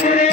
पुरे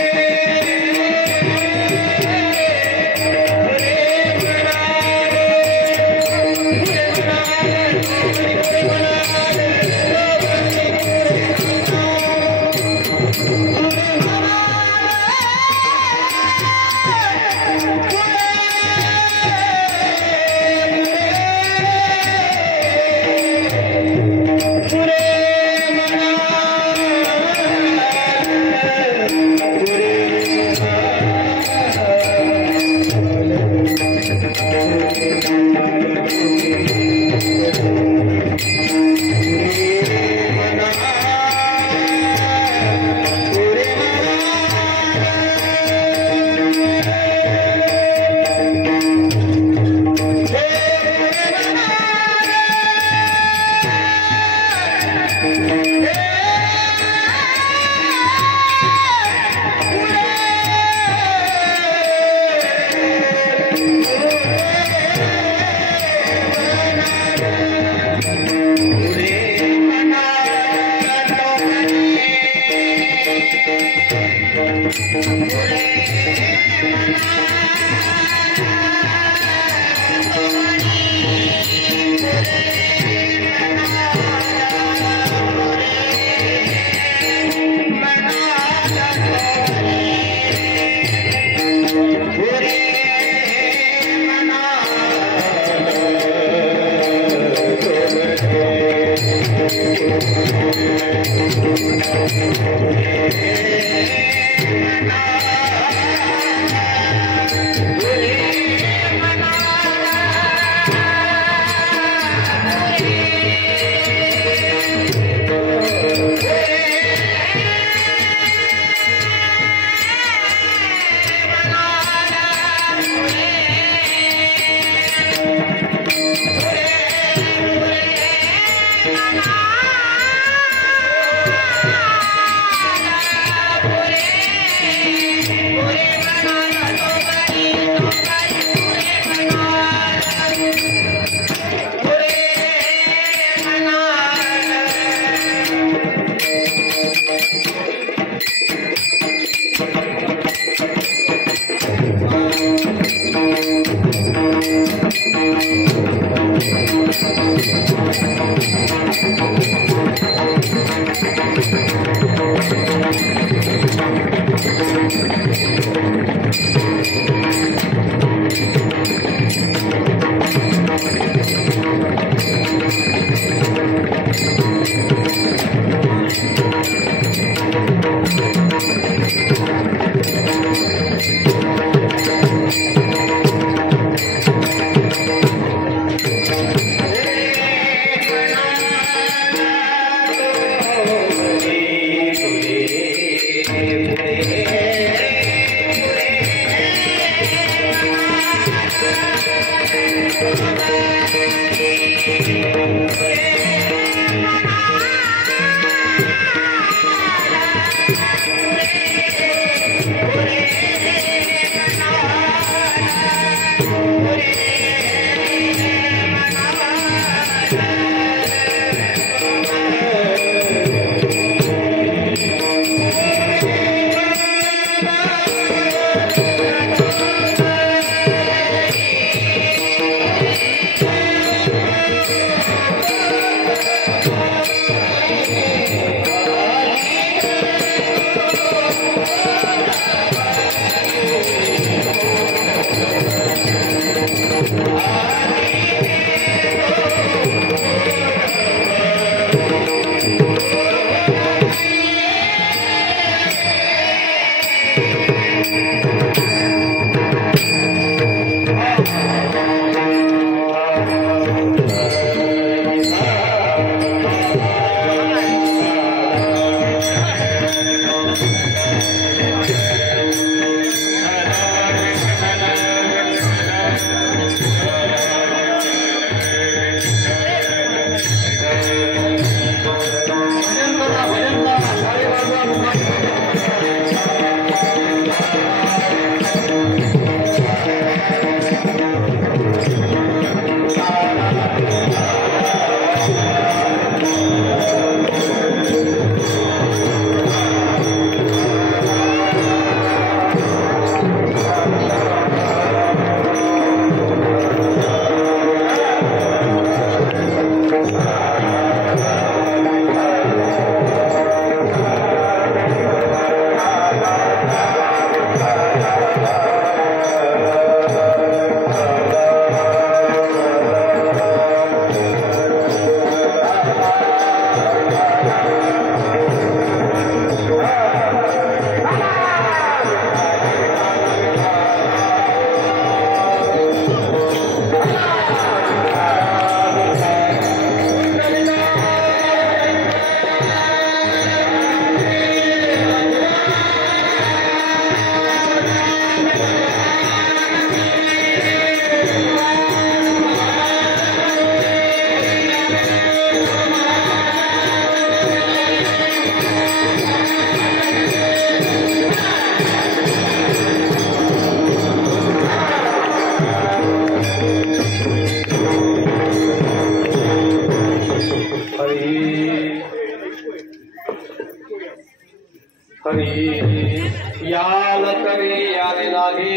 हरी याल तरी याले लागे,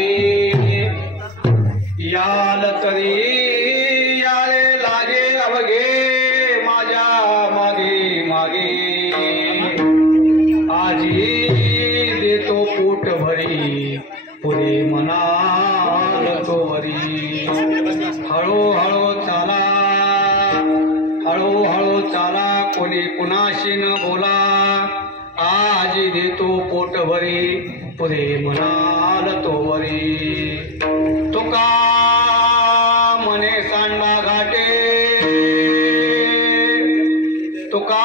याल तरी याले लागे अवघे माझ्या मागे मागे, आजी देतो पोट भरी पुढे म्हणाल तो वरी, हळूहळू चाला हळूहळू चाला कोणी कुणाशी न बोला, आजी देतो पोट भरी पुढे म्हणाल तो वरी, तुका म्हणे सांडा घाटे, तुका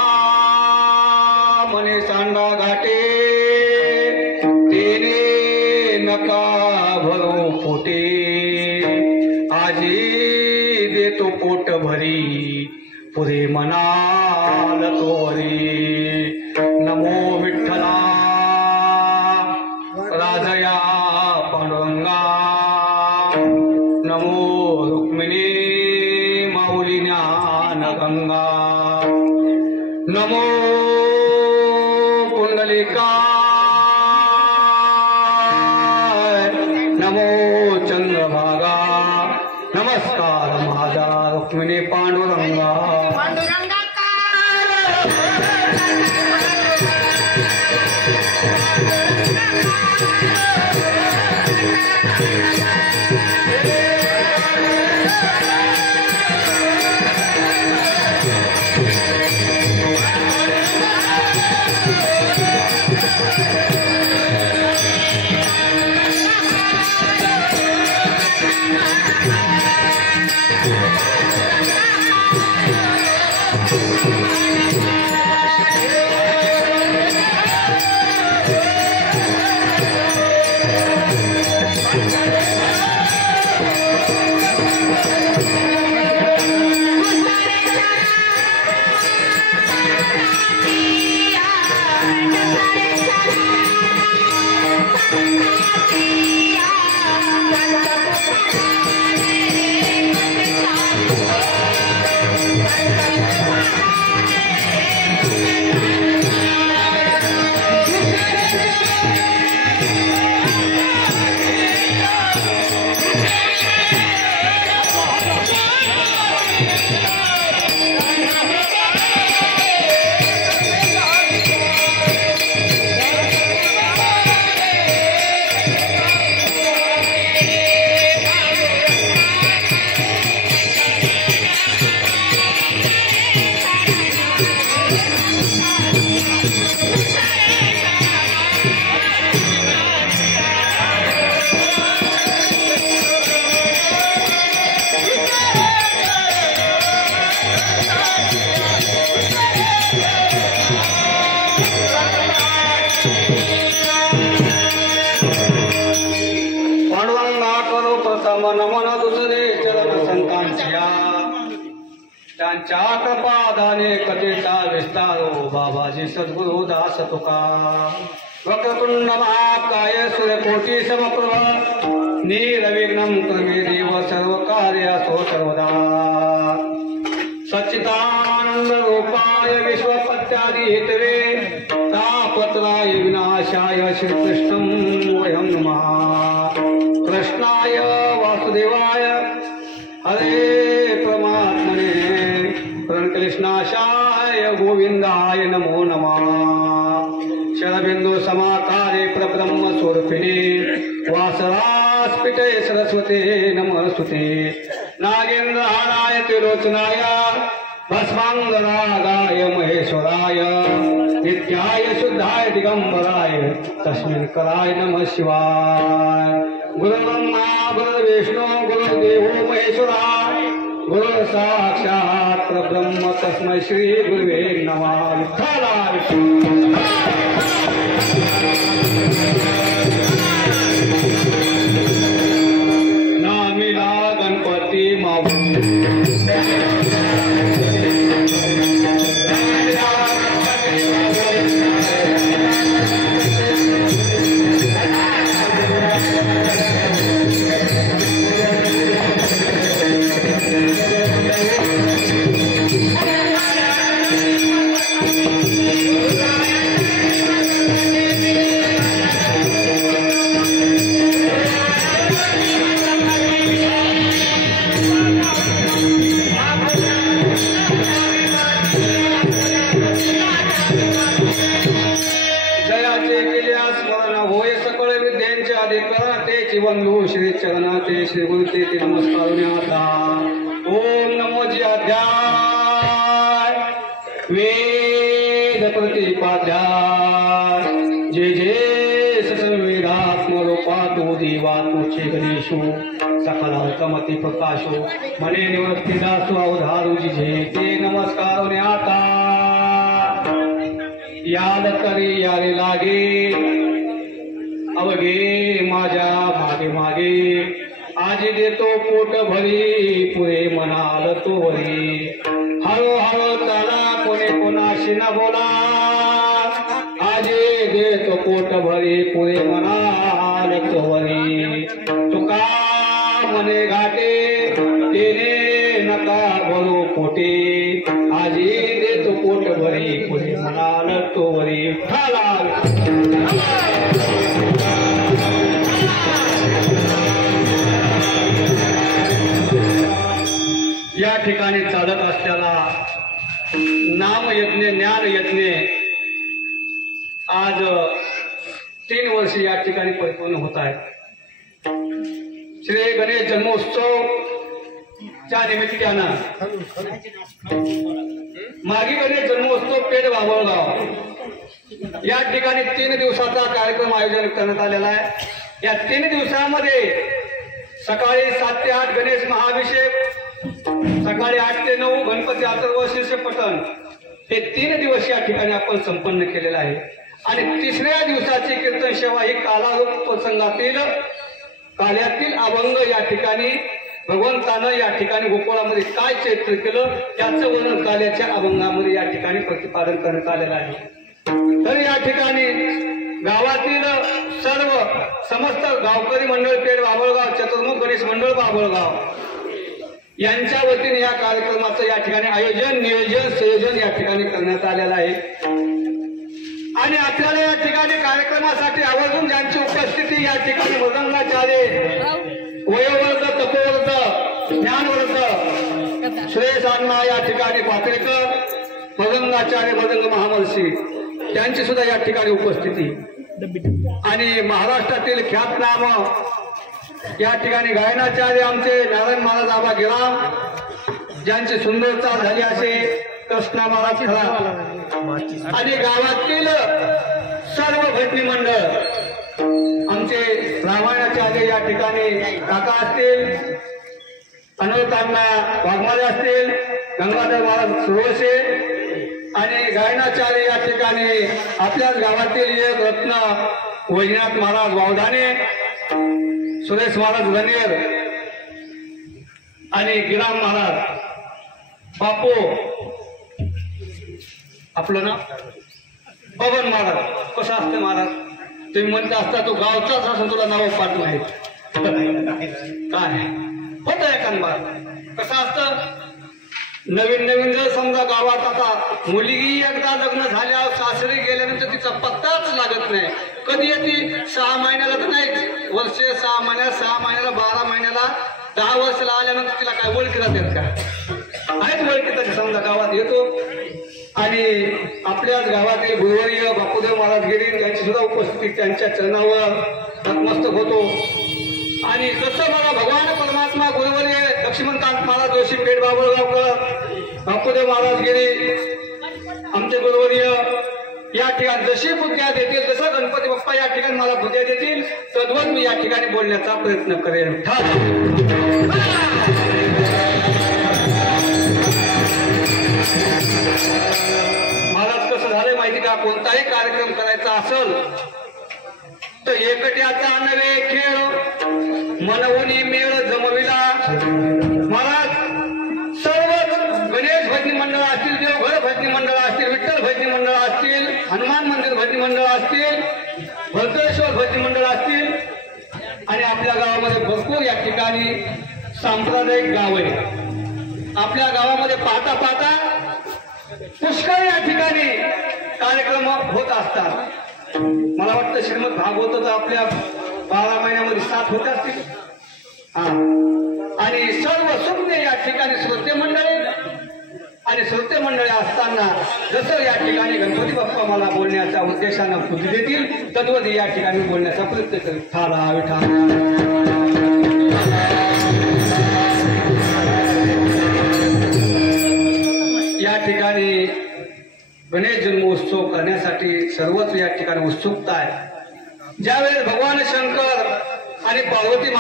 म्हणे सांडा घाटे, तेने नका भरो पोटे, आजी देतो पोट भरी पुढे म्हणाल तो वरी, नमो विठ्ठला राधया पांडुरंगा, नमो रुक्मिणी माऊली ज्ञानगंगा, नमो पुंडलिका, नमो चंद्रभागा, नमस्कार माझा रुक्मिणी पांडुरंगा, नमन दुसरे चरण संतांच्या, त्यांच्या कृपादाने कथेचा विस्तारो बाबाजी सद्गुरु दास तुका, वक्रतुंड महाकाय सूर्यकोटी समप्रभ, निर्विघ्नं कुरु देव सर्व कार्यसो सर्वदा, सच्चिदानंद रूपाय विश्वपत्यादि हेतवे, तापत्राय विनाशाय श्रीकृष्णं वयं नमः, कृष्णाय वासुदेवाय हरे परमात्मने प्रणकृष्णाशाय गोविंदाय नमो नमः, शरबिंदु समाकारे परब्रह्म स्वरूपिणे वासरास्फिटे सरस्वते नमस्तुते, नागेंद्र हाराय त्रिलोचनाय भस्मांगरागाय महेश्वराय, नित्याय शुद्धाय दिगंबराय तस्मिन् कराय नमः शिवाय, गुरु ब्रह्मा गुरु विष्णु गुरुदेवो महेश्वरा, गुरु साक्षात् परब्रह्म तस्मै श्री गुरुवे नमः, विठ्ठला नामिला गणपती माऊ आदि करते वंदू श्री चरण ते श्री गुरु ते नमस्कार ओम नमो जी अध्याय वेद प्रतिपाध्याय जे जे ससंवेदात्मरूपातो देवातोचे गणेशो सकलांकमति प्रकाशो मने निवृत्तिदासो अवधारू जिजे ते नमस्कार आता याद करी यारे लागे अवघे माझ्या मागे मागे आजी देतो पोट भरी पुरे मनाल तो वरी हळू हळू चाला कोणी कोणाशी न बोला आजी देतो पोट भरी पुरे मनाल तो वरी तुका मने घाटे तेने नका भरू पोटे आजी देतो पोट भरी पुरे मनाल तो वरी या ठिकाणी चालत असलेला नाम यज्ञ ज्ञान यज्ञ आज 3 वर्ष या ठिकाणी परिपूर्ण होत आहे। श्री गणेश जन्मोत्सव च्या निमित्तानं मागी गणेश जन्मोत्सव पेठ बाबळगाव या ठिकाणी 3 दिवसाचा कार्यक्रम आयोजन करण्यात आलेला आहे। या 3 दिवसांमध्ये सकाळी 7 ते 8 गणेश महाअभिषेक, सकाळी 8 ते 9 गणपती अथर्व शीर्ष पठण हे 3 दिवस या ठिकाणी आपण संपन्न केलेलं आहे। आणि 3ऱ्या दिवसाची कीर्तन सेवा ही कालारूप प्रसंगातील काल्यातील अभंग या ठिकाणी भगवंतानं या ठिकाणी गोकुळामध्ये काय चैत्र केलं याचं वर्णन काल्याच्या अभंगामध्ये या ठिकाणी प्रतिपादन करण्यात आलेलं आहे। तर या ठिकाणी गावातील सर्व समस्त गावकरी मंडळ पेठ बाबळगाव, चतुर्मुख गणेश मंडळ बाबळगाव यांच्या वतीने या कार्यक्रमाचं या ठिकाणी आयोजन नियोजन संयोजन या ठिकाणी करण्यात आलेलं आहे। आणि आपल्याला या ठिकाणी कार्यक्रमासाठी आवर्जून ज्यांची उपस्थिती या ठिकाणी मृदंगाचार्य, वयोवर्ग, तपोवर्ग, ज्ञानवर्ग, श्रेयस अण्णा या ठिकाणी पात्रेकर, मृदंगाचार्य मृदंग महामर्षी त्यांची सुद्धा या ठिकाणी उपस्थिती आणि महाराष्ट्रातील ख्यातनाम या ठिकाणी गायनाचार्य आमचे नारायण महाराज आबा गिराम ज्यांची सुंदर चाल झाली असे कृष्णा महाराज खरा आणि गावातील सर्व भटनी मंडळ आमचे रामायणाचार्य या ठिकाणी काका असतील, अनंतांना वाघमारे असतील, गंगाधर महाराज सुरवसे आणि गायनाचार्य या ठिकाणी आपल्याच गावातील एक रत्न वैजनाथ महाराज वावधाने, सुरेश महाराज गणेर आणि गिराम महाराज बापू आपलं ना बबन महाराज कसं असतं महाराज तुम्ही म्हणता असता तो गावचाच असं तुला नाव पाठ नाही काय होत एखादा कसं असतं नवीन नवीन जर समजा गावात आता मुलगी एकदा लग्न झाल्यावर सासरी गेल्यानंतर तिचा पत्ताच लागत नाही कधी येते 6 महिन्याला तर नाही वर्ष 6 महिन्याला 6 महिन्याला 12 महिन्याला 10 वर्षाला आल्यानंतर तिला काय ओळखी जातात का आहेत ओळखीत समजा गावात येतो आणि आपल्याच गावातील गुरुवर्य बापूदेव महाराज गिरी यांची सुद्धा उपस्थिती त्यांच्या चरणावर नतमस्तक होतो आणि जसं मला भगवान परमात्मा गुरुवर्य लक्ष्मणकांत महाराज जोशी पेठ बाबळगावकर बापूदेव महाराज गिरी आमचे गुरुवर्य या ठिकाणी जशी बुद्ध्या देतील जसं गणपती बाप्पा या ठिकाणी मला बुद्ध्या देतील तद्वत मी या ठिकाणी बोलण्याचा प्रयत्न करेन। महाराज कसं झालंय माहिती का कोणताही कार्यक्रम करायचा असेल तर एकट्याचा नव्हे खेळ मनवणी मेळ जमविला। महाराज सर्व गणेश भजनी मंडळ असतील, देवघर भजनी मंडळ असतील, विठ्ठल भजनी मंडळ असतील, हनुमान मंदिर भजनी मंडळ असतील, भद्रेश्वर भजनी मंडळ असतील आणि आपल्या गावामध्ये भरपूर या ठिकाणी सांप्रदायिक गाव आहे। आपल्या गावामध्ये पाहता पाहता पुष्कळ या ठिकाणी कार्यक्रम होत असतात। मला वाटतं श्रीमद भागवत आपल्या 12 महिन्यामध्ये 7 होत असतील आणि सर्व सुज्ञ या ठिकाणी श्रोते मंडळी आणि श्रोते मंडळी असताना जसं या ठिकाणी गणपती बाप्पा मला बोलण्याच्या उद्देशानं बुद्धी देतील तद्वत या ठिकाणी बोलण्याचा प्रयत्न करेल. ठाला विठा. या ठिकाणी गणेश जन्मोत्सव करण्यासाठी सर्वच या ठिकाणी उत्सुकता आहे. ज्यावेळेस भगवान शंकर आणि पार्वती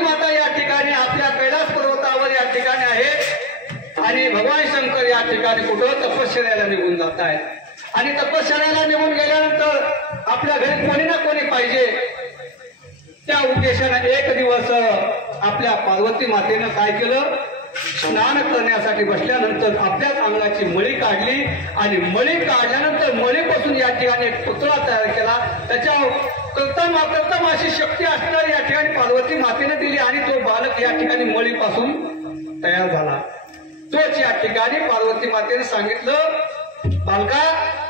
माता या ठिकाणी आपल्या कैलास पर्वतावर या ठिकाणी आहेत आणि भगवान शंकर या ठिकाणी कुठं तपश्चर्याला निघून जात आहेत आणि तपश्चर्याला निघून गेल्यानंतर आपल्या घरी कोणी ना कोणी पाहिजे. त्या उद्देशाने एक दिवस आपल्या पार्वती मातेनं काय केलं, स्नान करण्यासाठी बसल्यानंतर आपल्याच अंगाची मळी काढली आणि मळी काढल्यानंतर मळीपासून या ठिकाणी एक पुतळा तयार केला. त्याच्या प्रथम अशी शक्ती असणार या ठिकाणी पार्वती मातेने दिली आणि तो बालक या ठिकाणी मळीपासून तयार झाला. तोच या ठिकाणी पार्वती मातेने सांगितलं, बालका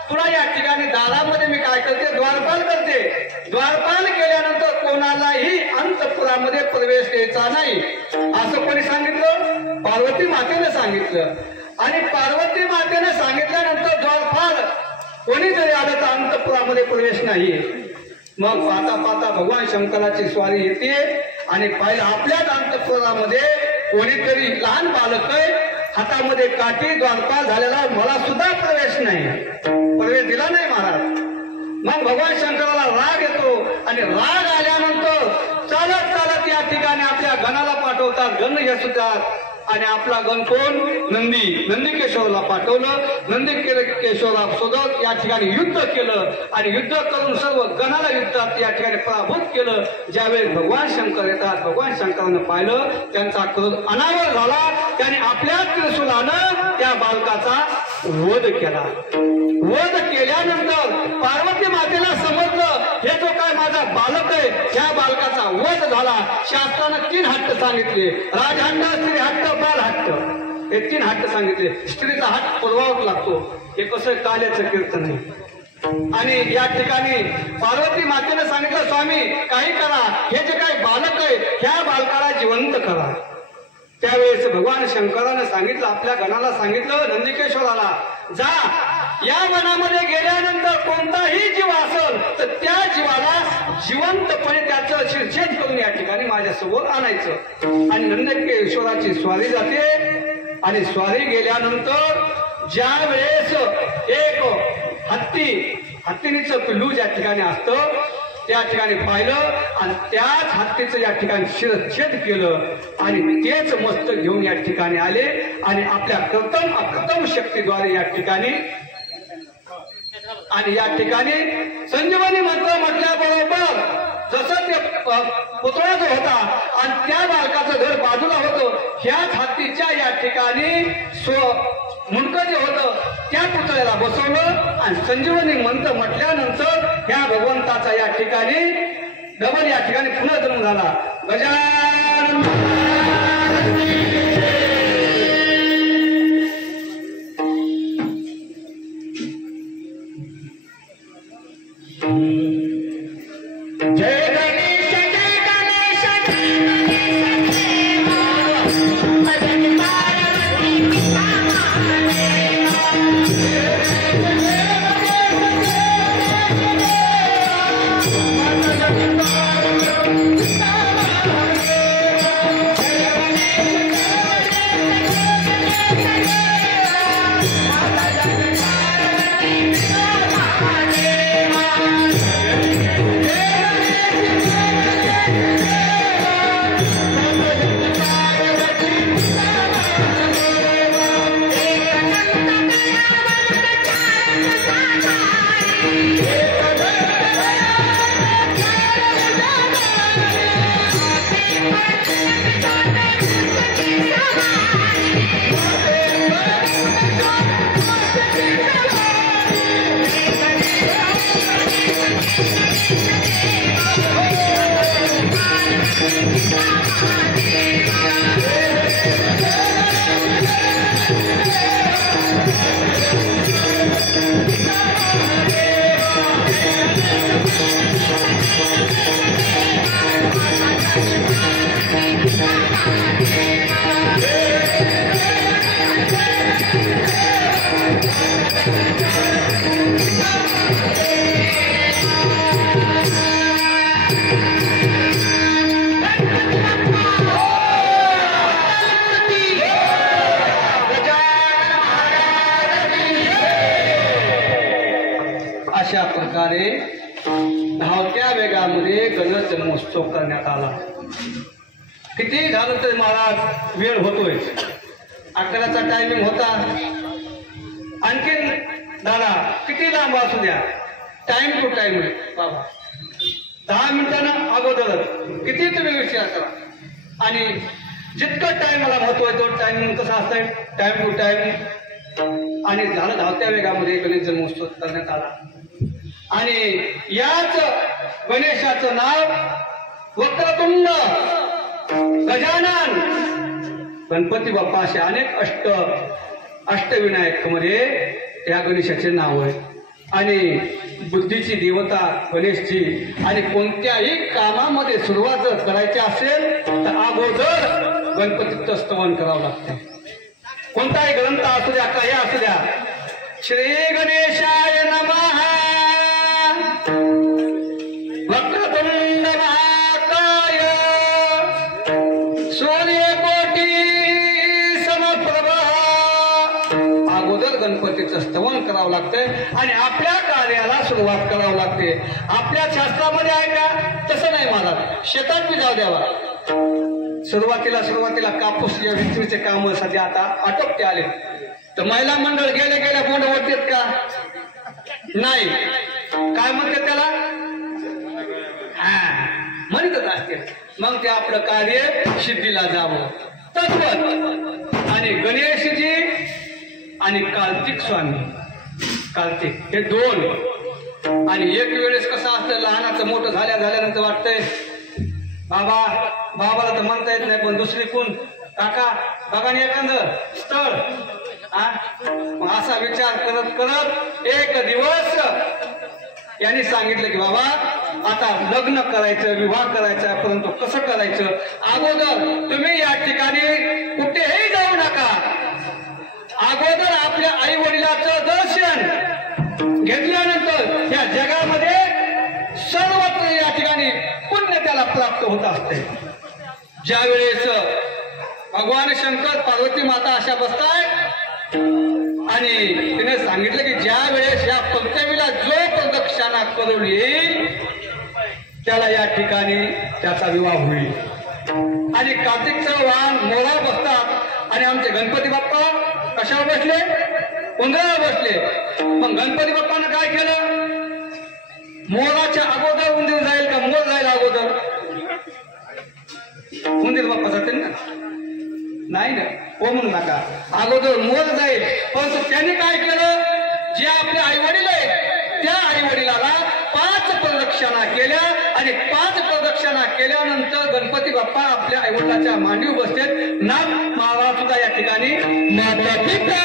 तुला या ठिकाणी दारामध्ये मी काय करते, द्वारपाल करते. द्वारपाल केल्यानंतर कोणालाही अंतपुरामध्ये प्रवेश द्यायचा नाही असं कोणी सांगितलं, पार्वती मातेने सांगितलं. आणि पार्वती मातेने सांगितल्यानंतर द्वारपाल कोणी जरी आलं तर अंतपुरामध्ये प्रवेश नाहीये. मग पाहता पाहता भगवान शंकराची स्वारी येते आणि पाहिलं आपल्याच अंतपुरामध्ये कोणीतरी लहान बालक आहे, हातामध्ये काठी, द्वारपाल झालेला, मला सुद्धा प्रवेश नाही, प्रवेश दिला नाही महाराज. मग भगवान शंकराला राग येतो आणि राग आल्यानंतर चालत चालत या ठिकाणी आपल्या गणाला पाठवतात, गण येतात आणि आपला गण कोण, नंदीकेश्वरला पाठवलं. नंदीकेश्वरा सोबत या ठिकाणी युद्ध केलं आणि युद्ध करून सर्व गणाला युद्धात या ठिकाणी पराभूत केलं. ज्यावेळेस भगवान शंकर येतात, भगवान शंकरानं पाहिलं, त्यांचा क्रोध अनावर झाला. त्याने आपल्या त्रिशूलानं त्या बालकाचा वध केला. वध केल्यानंतर पार्वती मातेला समजलं हे जो काय माझा बालक आहे, त्या बालकाचा वध झाला. शास्त्रानं 3 हट्ट सांगितले, राजहट्ट, स्त्री हट्ट, बाल हट्ट, हे 3 हट्ट सांगितले. स्त्रीचा हट्ट पुरवावा लागतो, हे कसं काल्याचं कीर्तन आहे. आणि या ठिकाणी पार्वती मातेने सांगितलं, स्वामी काही करा, हे जे काही बालक आहे ह्या बालकाला जिवंत करा. त्यावेळेस भगवान शंकरानं सांगितलं, आपल्या गणाला सांगितलं, नंदिकेश्वराला जा, या वनामध्ये गेल्यानंतर कोणताही जीव असेल तर त्या जीवाला जिवंतपणे त्याचं शिरछेद करून या ठिकाणी माझ्यासमोर आणायचं. आणि नंदिकेश्वराची स्वारी जाते आणि स्वारी गेल्यानंतर ज्या वेळेस एक हत्तीचं पिल्लू ज्या ठिकाणी असतं त्या ठिकाणी पाहिलं आणि त्याच हत्तीचं या ठिकाणी शिरच्छेद केलं आणि तेच मस्तक घेऊन या ठिकाणी आले आणि आपल्या अप्रथम शक्तीद्वारे या ठिकाणी आणि या ठिकाणी संजीवनी मंत्र म्हटल्याबरोबर जसं ते पुतळा जो होता आणि त्या बालकाचं घर बाजूला होतं, ह्याच हत्तीच्या या ठिकाणी मुंडकं जे होतं त्या पुतळ्याला बसवलं आणि संजीवनी मंत्र म्हटल्यानंतर ह्या भगवंताचा या ठिकाणी डबल या ठिकाणी पुनर्जन्म झाला. गजानन धावत्या वेगामध्ये गणेश जन्मोत्सव करण्यात आला. किती झालं तरी महाराज वेळ होतोय. अकराचा टायमिंग होता. आणखीन दादा किती लांब असू द्या, टाइम टू टाइम बाबा. 10 मिनिटांना अगोदर किती तुम्ही विचार करा. आणि जितकं टाइमला महत्व आहे तो टाइमिंग कसा असतंय, टाइम टू टाइम. आणि झालं धावत्या वेगामध्ये गणेश जन्मोत्सव करण्यात आला. आणि याच गणेशाचं नाव वक्रतुंड गजानन गणपती बाप्पा असे अनेक अष्टविनायक मध्ये या गणेशाचे नाव आहे. आणि बुद्धीची देवता गणेशची. आणि कोणत्याही कामामध्ये सुरुवात जर करायची असेल तर अगोदर गणपतीचं स्तवन करावं लागतं. कोणताही ग्रंथ असू द्या, काही असू द्या, श्री गणेशाय नमः वक्रतुंड महाकाय सूर्यकोटी समप्रभ. अगोदर गणपतीचं स्तवन करावं लागतंय आणि आपल्या कार्याला सुरुवात करावं लागते. आपल्या शास्त्रामध्ये आहे का? तसं नाही महाराज. शेतात बी जाऊ द्यावा. सुरुवातीला कापूस या विक्रीचे काम सध्या आता आटोपते आले. तर महिला मंडळ गेल्या बोंड ओढतात का? नाही. काय म्हणते त्याला? म्हणतच असते. मग ते आपलं कार्य सिद्धीला जावं. तत्वत. आणि गणेशजी आणि कार्तिक स्वामी, कार्तिक हे दोन. आणि एक वेळेस कसं असतं, लहानाचं मोठं झाल्यानंतर वाटतंय बाबाला तर म्हणता येत नाही, पण दुसरी कोण काका बाबाने एखादं स्थळ असा विचार करत एक दिवस यांनी सांगितलं की बाबा आता लग्न करायचं, विवाह करायचा, परंतु कसं करायचं, अगोदर तुम्ही या ठिकाणी कुठेही जाऊ नका. अगोदर आपल्या आई वडिलाचं दर्शन घेतल्यानंतर या जगामध्ये सर्वत्र या ठिकाणी पुण्य त्याला प्राप्त होत असते. ज्यावेळेस भगवान शंकर पार्वती माता अशा बसतायत आणि तिने सांगितलं की ज्या वेळेस या पंचमीला जो प्रदक्षिणा करून येईल त्याला या ठिकाणी त्याचा विवाह होईल. आणि कार्तिकचं वाहन मोरा बसतात आणि आमचे गणपती बाप्पा कशावर बसले? उंदरावर बसले. मग गणपती बाप्पानं काय केलं? मोराच्या अगोदर उंदीर जाईल का मोर जाईल अगोदर? उंदीर बाप्पा जातील ना? नाही ना. हो म्हणू नका. अगोदर मोर जाईल. परंतु त्यांनी काय केलं? जे आपले आई वडील आहेत त्या आई वडिलाला 5 प्रदक्षिणा केल्या. आणि 5 प्रदक्षिणा केल्यानंतर गणपती बाप्पा आपल्या आई वडिलाच्या मांडीवर बसतात. नाथ महाराज सुद्धा या ठिकाणी माता पिता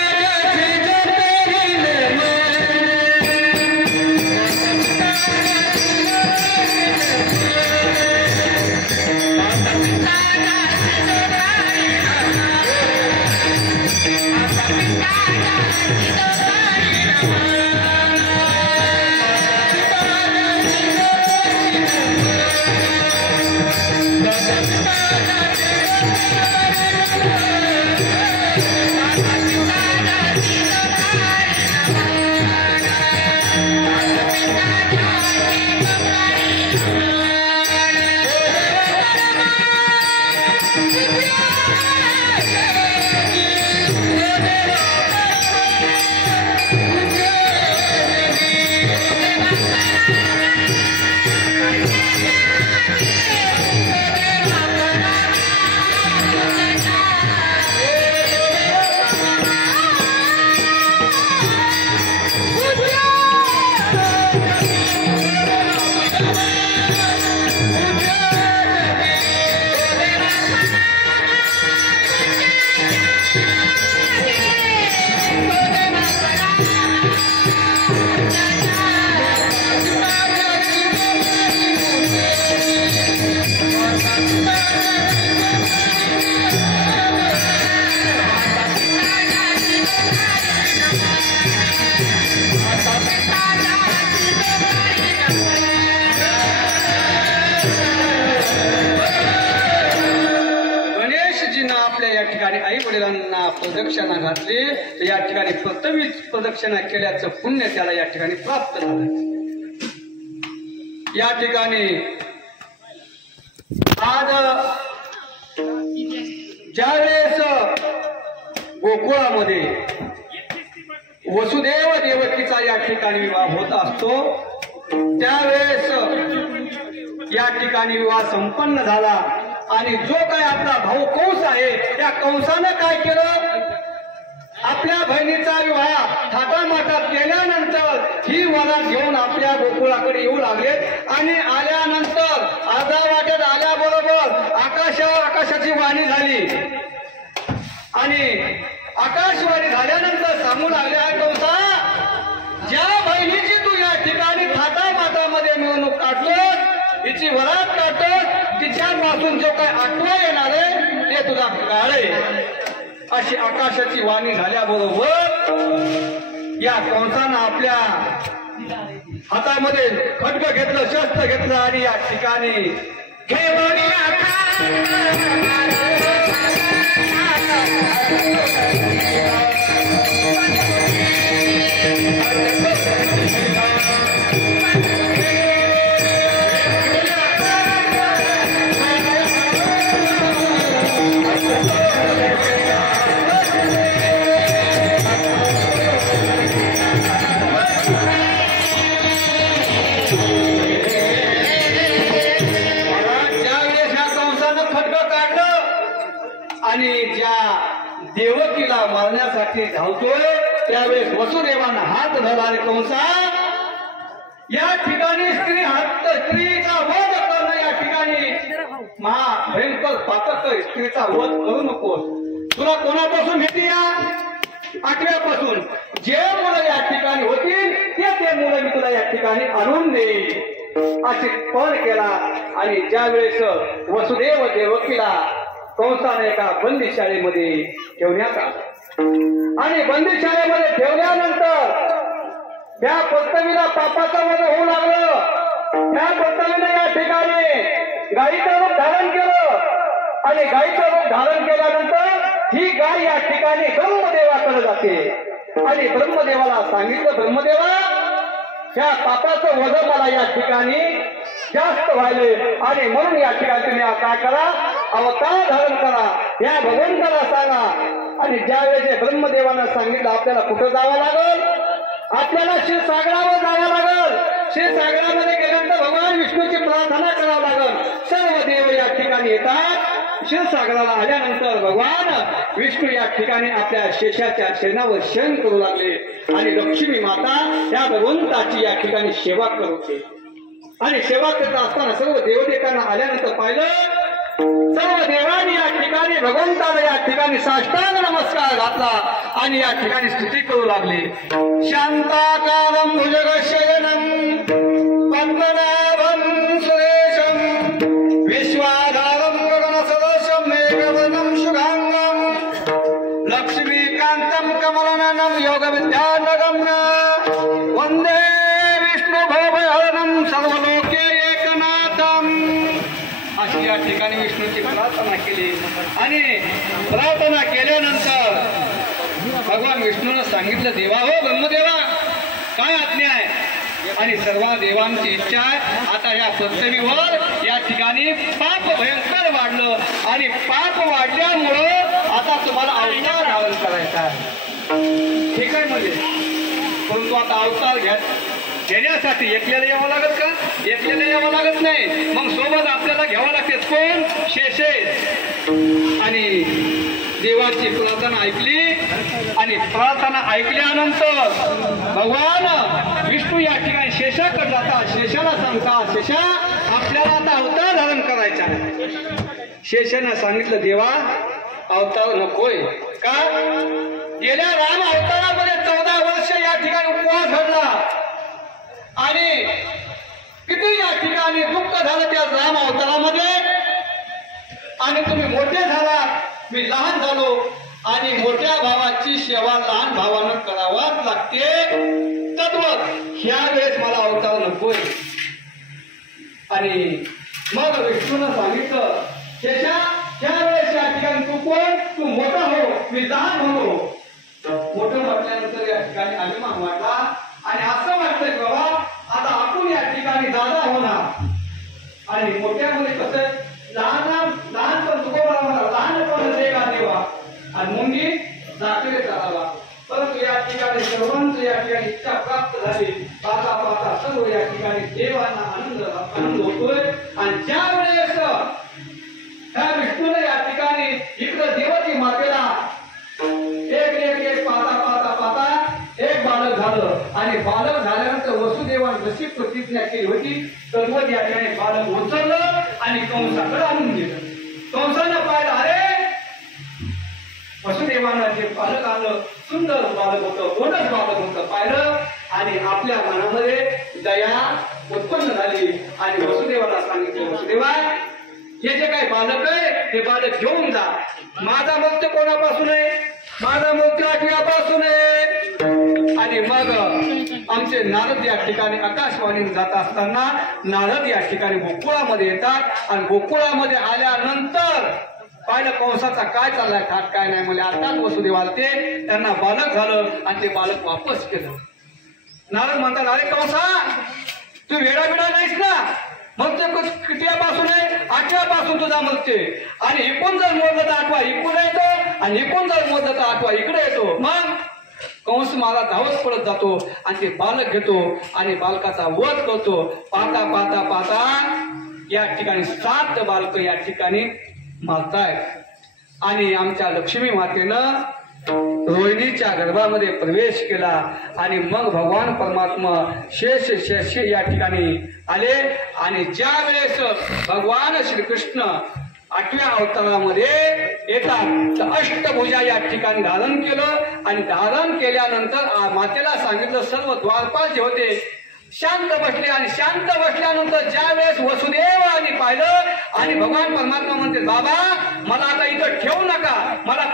प्रदक्षिणा घातली तर या ठिकाणी प्रथम प्रदक्षिणा केल्याचं पुण्य त्याला या ठिकाणी प्राप्त झालं. या ठिकाणी आज ज्यावेळेस गोकुळामध्ये वसुदेव देवकीचा या ठिकाणी विवाह होत असतो त्यावेळेस या ठिकाणी विवाह संपन्न झाला आणि जो काय आपला भाऊ कंस आहे त्या कंसानं काय केलं आपल्या बहिणीचा विवाह थाटामाटात केल्यानंतर ही वरात घेऊन आपल्या गोकुळाकडे येऊ लागले आणि आल्यानंतर अर्धा वाटेत आल्याबरोबर आकाशाची वाणी झाली आणि आकाशवाणी झाल्यानंतर सांगू लागले कंसा ज्या बहिणीची तू या ठिकाणी थाटामाटामध्ये मिळवणूक काढतोस तिची वरात काढतोस तिच्यापासून जो काय आठवा येणार आहे ते तुझा काळ आहे अशी आकाशाची वाणी झाल्याबरोबर या कंसानं आपल्या हातामध्ये खड्ग घेतलं शस्त्र घेतलं आणि या ठिकाणी घेऊन आणि ज्या देवकीला मारण्यासाठी धावतोय त्यावेळेस वसुदेवानं हात धरला आणि कंसा या ठिकाणी स्त्रीचा वध करणं या ठिकाणी महा भयंकर पातक स्त्रीचा वध करू नकोस तुला कोणापासून भेटी या आठव्यापासून जे मुलं या ठिकाणी होतील ते मुलं मी तुला या ठिकाणी आणून देईन अशी पण केला आणि ज्या वेळेस वसुदेव देवकीला कंसाने एका बंदीशाळेमध्ये ठेवण्यात आला आणि बंदीशाळेमध्ये ठेवल्यानंतर त्या पृथ्वीला पापाचं वध होऊ लागलं त्या पृथ्वीने या ठिकाणी गायीचं रूप धारण केलं आणि गायीचं रूप धारण केल्यानंतर ही गाय या ठिकाणी ब्रह्मदेवाकडे जाते आणि ब्रह्मदेवाला सांगितलं ब्रह्मदेवा त्या पापाचं वध मला या ठिकाणी जास्त व्हायले आणि म्हणून या ठिकाणी तुम्ही काय करा अवतार धारण करा या भगवंताला सांगा आणि ज्यावेळेस ब्रह्मदेवानं सांगितलं आपल्याला कुठं जावं लागल आपल्याला क्षीरसागरावर जावं लागल क्षीरसागरामध्ये गेल्यानंतर भगवान विष्णूची प्रार्थना करावं लागल सर्व देव या ठिकाणी येतात क्षीरसागराला आल्यानंतर भगवान विष्णू या ठिकाणी आपल्या शेषाच्या शेणावर शयन करू लागले आणि लक्ष्मी माता या भगवंताची या ठिकाणी सेवा करते आणि सेवा करत असताना सर्व देवदेवांना आल्यानंतर पाहिलं सर्व देवांनी या ठिकाणी भगवंताला या ठिकाणी साष्टांग नमस्कार घातला आणि या ठिकाणी स्तुती करू लागले शांताकारं भुजगशयनं पद्मनाभं सुरेशं विश्वाधारं गगनसदृशं मेघवर्णं शुभांगं लक्ष्मीकान्तं कमलनयनं योगविद्यानगम्यं वन्दे विष्णुभवभयहरणं सर्वलोके एकनाथम् अशी या ठिकाणी विष्णूची प्रार्थना केली आणि प्रार्थना केल्यानंतर भगवान विष्णूनं सांगितलं देवा हो ब्रह्मदेवा काय आज्ञा आहे आणि सर्व देवांची इच्छा आहे आता या पृथ्वीवर या ठिकाणी पाप भयंकर वाढलं आणि पाप वाढल्यामुळं आता तुम्हाला अवतार धारण करायचा आहे ठीक आहे म्हणजे परंतु आता अवतार घेण्यासाठी एकल्याला यावं लागत का एकल्याला यावं लागत नाही मग सोबत आपल्याला घ्यावं लागते कोण शेषे आणि देवाची प्रार्थना ऐकली आणि प्रार्थना ऐकल्यानंतर भगवान विष्णू या ठिकाणी शेषाकडे जातात शेषाला सांगता शेषा आपल्याला आता अवतार धारण करायचा शेषानं सांगितलं देवा अवतार नकोय का गेल्या राम अवतारामध्ये 14 वर्ष या ठिकाणी उपवास घडला आणि किती या ठिकाणी दुःख झालं त्या राम अवतारामध्ये आणि तुम्ही मोठे झाला मी लहान झालो आणि मोठ्या भावाची सेवा लहान भावानं करावाच लागते तत्व ह्या वेळेस मला अवतार नकोय आणि मग विष्णूनं सांगितलं शेषा ह्या वेळेस या ठिकाणी तू कोण तू मोठा हो मी लहान होतो मोठं म्हटल्यानंतर या ठिकाणी अभिमान वाटला आणि असं वाटतंय बाबा आता आपण हळूहळू या ठिकाणी दादा होणार आणि मोठ्यामध्ये कसं लहानपण तुकोबा म्हणा लहानपण देगा देवा आणि मुंगी साखरे चालावा. परंतु या ठिकाणी सर्वांचं या ठिकाणी इच्छा प्राप्त झाली. पाहता पाहता सर्व या ठिकाणी देवांना आनंद होतोय. आणि ज्या वेळेस त्या विष्णूने या ठिकाणी इकडं देवती मातेला एक पाहता एक बालक झालं आणि बालक झाल्यानंतर वसुदेवाने जशी प्रतिज्ञा केली होती तर मग या ठिकाणी बालक उचललं आणि कंसाकडे आणून दिलं. कंसानं पाहिलं अरे वसुदेवानं जे बालक आणलं सुंदर बालक होतं गोडच बालक होतं पाहिलं आणि आपल्या मनामध्ये दया उत्पन्न झाली आणि वसुदेवाला सांगितलं वसुदेवा हे जे काही बालक आहे ते बालक घेऊन जा. माझा मृत्यू कोणापासून आहे? माझा मृत्यू आठव्यापासून आहे. आणि मग आमचे नारद या ठिकाणी आकाशवाणीने जात असताना नारद या ठिकाणी गोकुळामध्ये येतात आणि गोकुळामध्ये आल्यानंतर पाहिलं कंसाचा काय चाललाय थाट काय नाही म्हणजे अर्थात वसुदेव आलते त्यांना बालक झालं आणि ते बालक वापस केलं. नारद म्हणतात अरे कंसा तू वेडा नाहीस ना मग ते कितीपासून आहे? 8व्यापासून तुझा मृत्यू आणि इकून जर मोजलं तर 8वा इकडे येतो आणि इकून जर मोजलं तर 8वा इकडे येतो. मग कंस मला धावत पडत जातो आणि ते बालक घेतो आणि बालकाचा वध करतो. पाहता या ठिकाणी 7 बालक या ठिकाणी मारतायत आणि आमच्या लक्ष्मी मातेनं रोहिणीच्या गर्भामध्ये प्रवेश केला आणि मग भगवान परमात्मा शेष या ठिकाणी आले. आणि ज्या वेळेस भगवान श्रीकृष्ण 8व्या अवतारामध्ये येतात तर अष्टभुजा या ठिकाणी धारण केलं आणि धारण केल्यानंतर मातेला सांगितलं सर्व द्वारपाल जे होते शांत बसले आणि शांत बसल्यानंतर ज्या वेळेस वसुदेवाने पाहिलं आणि भगवान परमात्मा म्हणते बाबा मला आता इथं ठेवू नका मला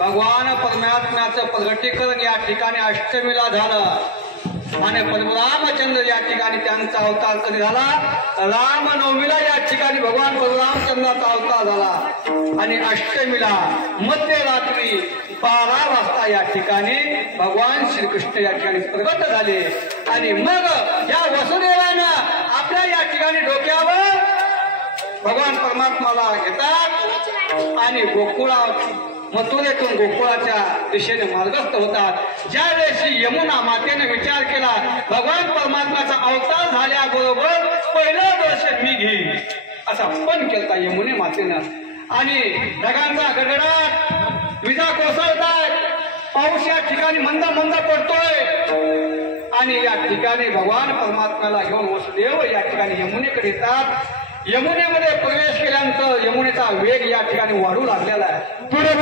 भगवान परमात्म्याचं प्रगटीकरण या ठिकाणी अष्टमीला झालं आणि रामचंद्र या ठिकाणी त्यांचा अवतार कधी झाला? रामनवमीला या ठिकाणी भगवान परशुरामचंद्राचा अवतार झाला आणि अष्टमीला मध्यरात्री 12 वाजता या ठिकाणी भगवान श्रीकृष्ण या ठिकाणी प्रगट झाले. आणि मग या वसुदेवानं आपल्या या ठिकाणी डोक्यावर भगवान परमात्माला घेतात आणि मथुरेतून गोकुळाच्या दिशेने मार्गस्थ होतात. ज्या वेळेस यमुना मातेने विचार केला भगवान परमात्म्याचा अवतार झाल्याबरोबर पहिलं दर्शन मी घेईन असा पण केला यमुने मातेनं आणि ढगांचा गडगडाट विजा कोसळतात पाऊस या ठिकाणी मंद पडतोय आणि या ठिकाणी भगवान परमात्म्याला घेऊन वसुदेव या ठिकाणी यमुनेकडे येतात. यमुनेमध्ये प्रवेश केल्यानंतर यमुनेचा वेग या ठिकाणी वाढू लागलेला आहे. पुढे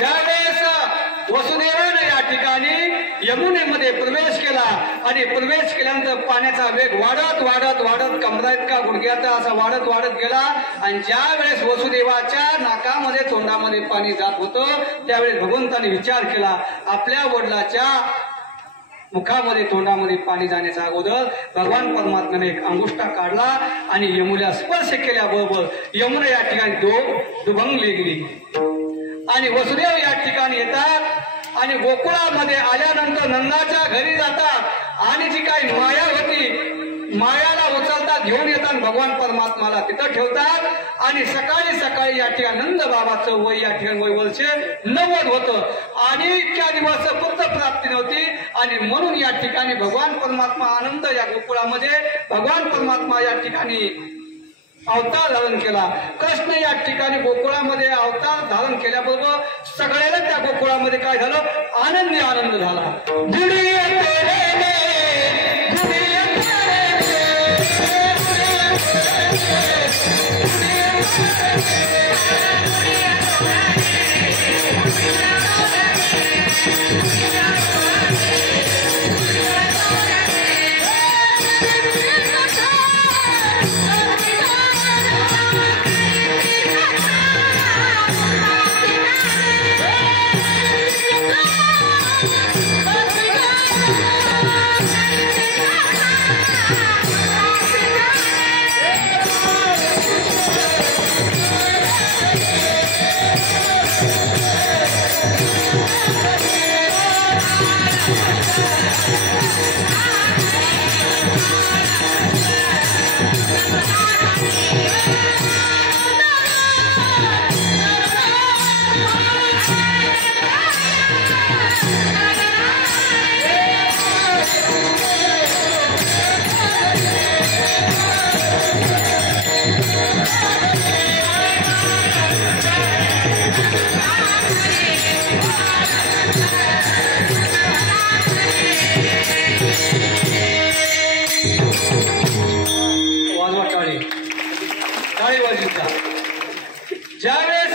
ज्यावेळेस वसुदेवाने या ठिकाणी यमुनेमध्ये प्रवेश केला आणि प्रवेश केल्यानंतर पाण्याचा वेग वाढत वाढत वाढत कमरा इतका गुडघ्याचा असा वाढत वाढत गेला आणि ज्या वेळेस वसुदेवाच्या नाकामध्ये तोंडामध्ये पाणी जात होतं त्यावेळेस भगवंताने विचार केला आपल्या वडिलाच्या मुखामध्ये तोंडामध्ये पाणी जाण्याच्या अगोदर भगवान परमात्म्याने एक अंगुष्ठा काढला आणि यमुनेला स्पर्श केल्याबरोबर यमुना या ठिकाणी दुभंगली गेली आणि वसुदेव या ठिकाणी येतात आणि गोकुळामध्ये आल्यानंतर नंदाच्या घरी जातात आणि जी काही माया होती मायाला उचलतात घेऊन येतात भगवान परमात्माला तिथं ठेवतात आणि सकाळी सकाळी या ठिकाणी नंद बाबाचं वय या ठिकाणी वय वर्ष 90 होतं आणि इतक्या दिवस पुत्र प्राप्ती नव्हती आणि म्हणून या ठिकाणी भगवान परमात्मा आनंद या गोकुळामध्ये भगवान परमात्मा या ठिकाणी अवतार धारण केला कृष्ण या ठिकाणी गोकुळामध्ये अवतार धारण केल्याबरोबर सगळ्याला त्या गोकुळामध्ये काय झालं आनंदी आनंद झाला ज्यावेळेस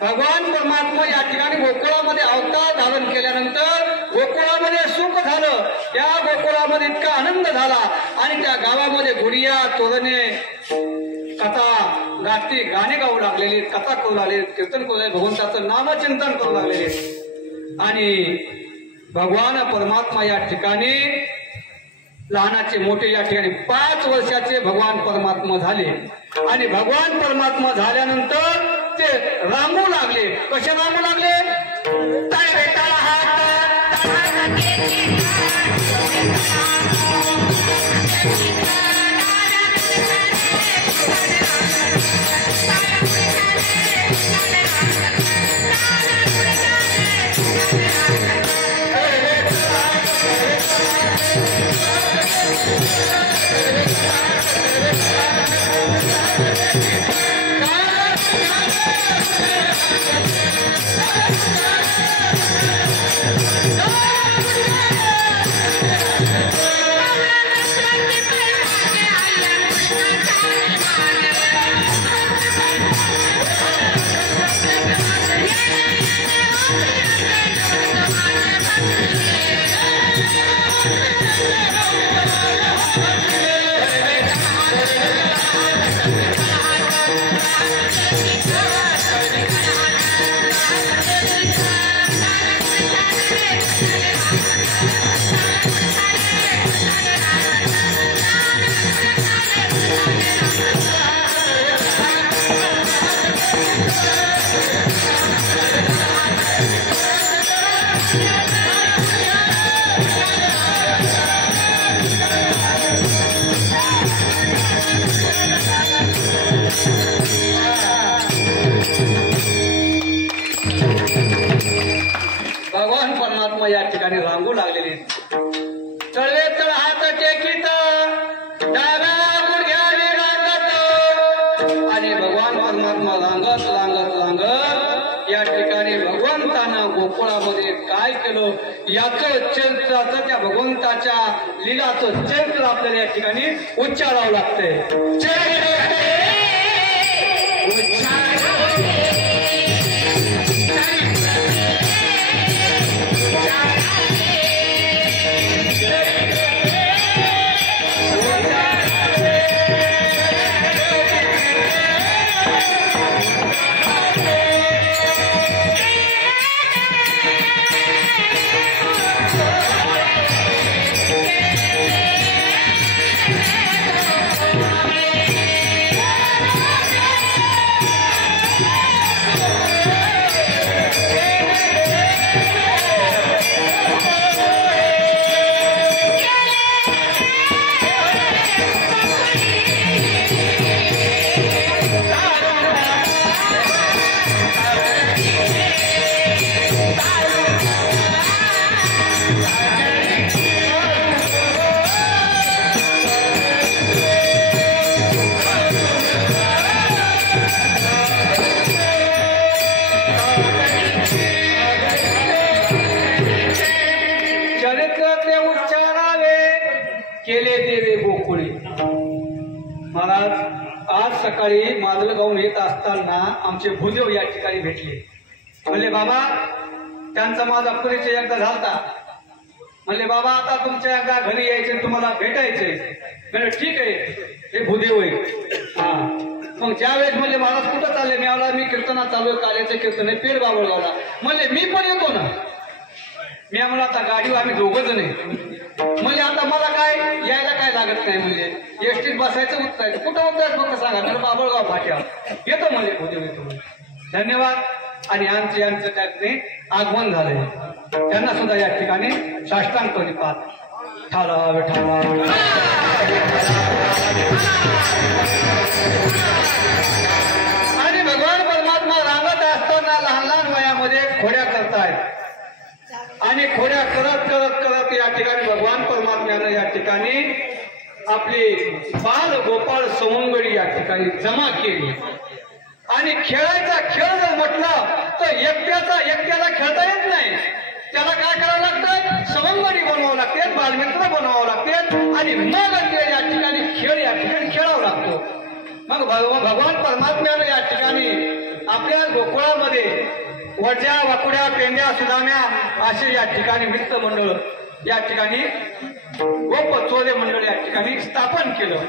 भगवान परमात्मा या ठिकाणी गोकुळामध्ये अवतार धारण केल्यानंतर गोकुळामध्ये सुख झालं त्या गोकुळामध्ये इतका आनंद झाला आणि त्या गावामध्ये गुडिया तोरणे कथा गाती गाणे गाऊ लागलेले कथा करू लागले कीर्तन करू लागले भगवंताचं नामचिंतन करू लागलेले आणि भगवान परमात्मा या ठिकाणी लहानाचे मोठे या ठिकाणी 5 वर्षाचे भगवान परमात्मा झाले आणि भगवान परमात्मा झाल्यानंतर ते रांगू लागले कसे रांगू लागले भगवान परमात्मा या ठिकाणी रांगू लागलेले तळवे तळ हात टेकीत डाव्या गुडघ्याने रांगत आणि भगवान परमात्मा रांगत रांगत रांगत या ठिकाणी भगवंतानं गोकुळामध्ये काय केलं याचं चरित्राचं त्या भगवंताच्या लीलाचं चरित्र आपल्याला या ठिकाणी उच्चारावं लागतंय महाराज, आज सकाळी माजलगावून येत असताना आमचे भूदेव या ठिकाणी भेटले. म्हणले बाबा, त्यांचा माझा परिचय एकदा झालता. म्हणले बाबा, आता तुमच्या एकदा घरी यायचे, तुम्हाला भेटायचंय. म्हणजे ठीक आहे, हे भूदेव आहे. हा, मग ज्या वेळेस म्हणले महाराज कुठं चालले, मी आला, मी कीर्तनात चालू आहे, काल्याचं कीर्तन आहे, पेड बाबळगावला. म्हणले मी पण येतो ना. मी म्हणलं आता गाडीवर आम्ही दोघं जण आहे. म्हणजे आता मला काय यायला काय लागत नाही. म्हणजे एसटीत बसायचं, उतरायचं, कुठं उतरायचं फक्त सांगा. मला बाबळगाव फाट्यावर येतो म्हणले भूदेव, येतो. धन्यवाद. आणि यांचं त्यातने आगमन झालंय. त्यांना सुद्धा या ठिकाणी साष्टांग परिपात. ठाला विठाला. आणि भगवान परमात्मा रांगत असताना लहान लहान वयामध्ये खोड्या करतायत. आणि खोड्या करत करत करत या ठिकाणी भगवान परमात्म्यानं या ठिकाणी आपली बाल गोपाळ सवंगडी या ठिकाणी जमा केली. आणि खेळायचा खेळ जर म्हटलं तर एकट्याला खेळता येत नाही. त्याला काय करावं लागतं, सवंगडी बनवावं लागते, बालमित्र बनवावं लागते. आणि मग या ठिकाणी खेळ या ठिकाणी खेळावं लागतो. मग भगवान परमात्म्यानं या ठिकाणी आपल्या गोकुळामध्ये वड्या वाकुड्या पेंड्या सुदाम्या असे या ठिकाणी मित्र मंडळ या ठिकाणी गोप चोरे मंडळ या ठिकाणी स्थापन केलं.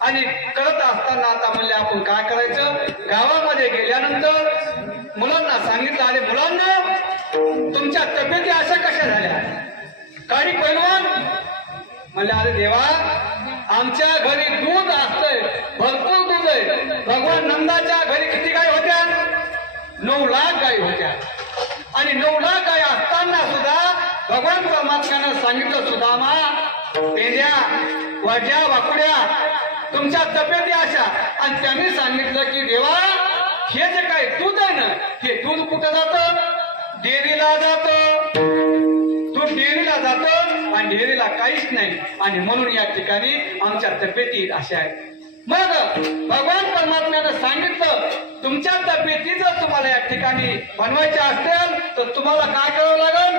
आणि करत असताना आता म्हणले आपण काय करायचं, गावामध्ये गेल्यानंतर मुलांना सांगितलं, आले मुलांना तुमच्या तब्येती अशा कशा झाल्या. काही पैलवान म्हणले, अरे देवा, आमच्या घरी दूध असतंय, भरपूर दूध आहे. भगवान नंदाच्या घरी किती गाय होत्या, 9 लाख गायी होत्या. आणि 9 लाख गायी असताना सुद्धा भगवान परमात्म्यानं सांगितलं, सुदामा, पेंड्या वड्या वाकुड्या तुमच्या तब्येती अशा. आणि त्यांनी सांगितलं की देवा, हे जे काही दूध आहे ना, हे दूध कुठं जातं, डेअरीला जातं. दूध डेअरीला जातं आणि डेअरीला काहीच नाही. आणि म्हणून या ठिकाणी आमच्या तब्येती अशा आहेत. मग भगवान परमात्म्यानं सांगितलं, तुमच्या तब्येती जर तुम्हाला या ठिकाणी बनवायच्या असतील तर तुम्हाला काय करावं लागेल,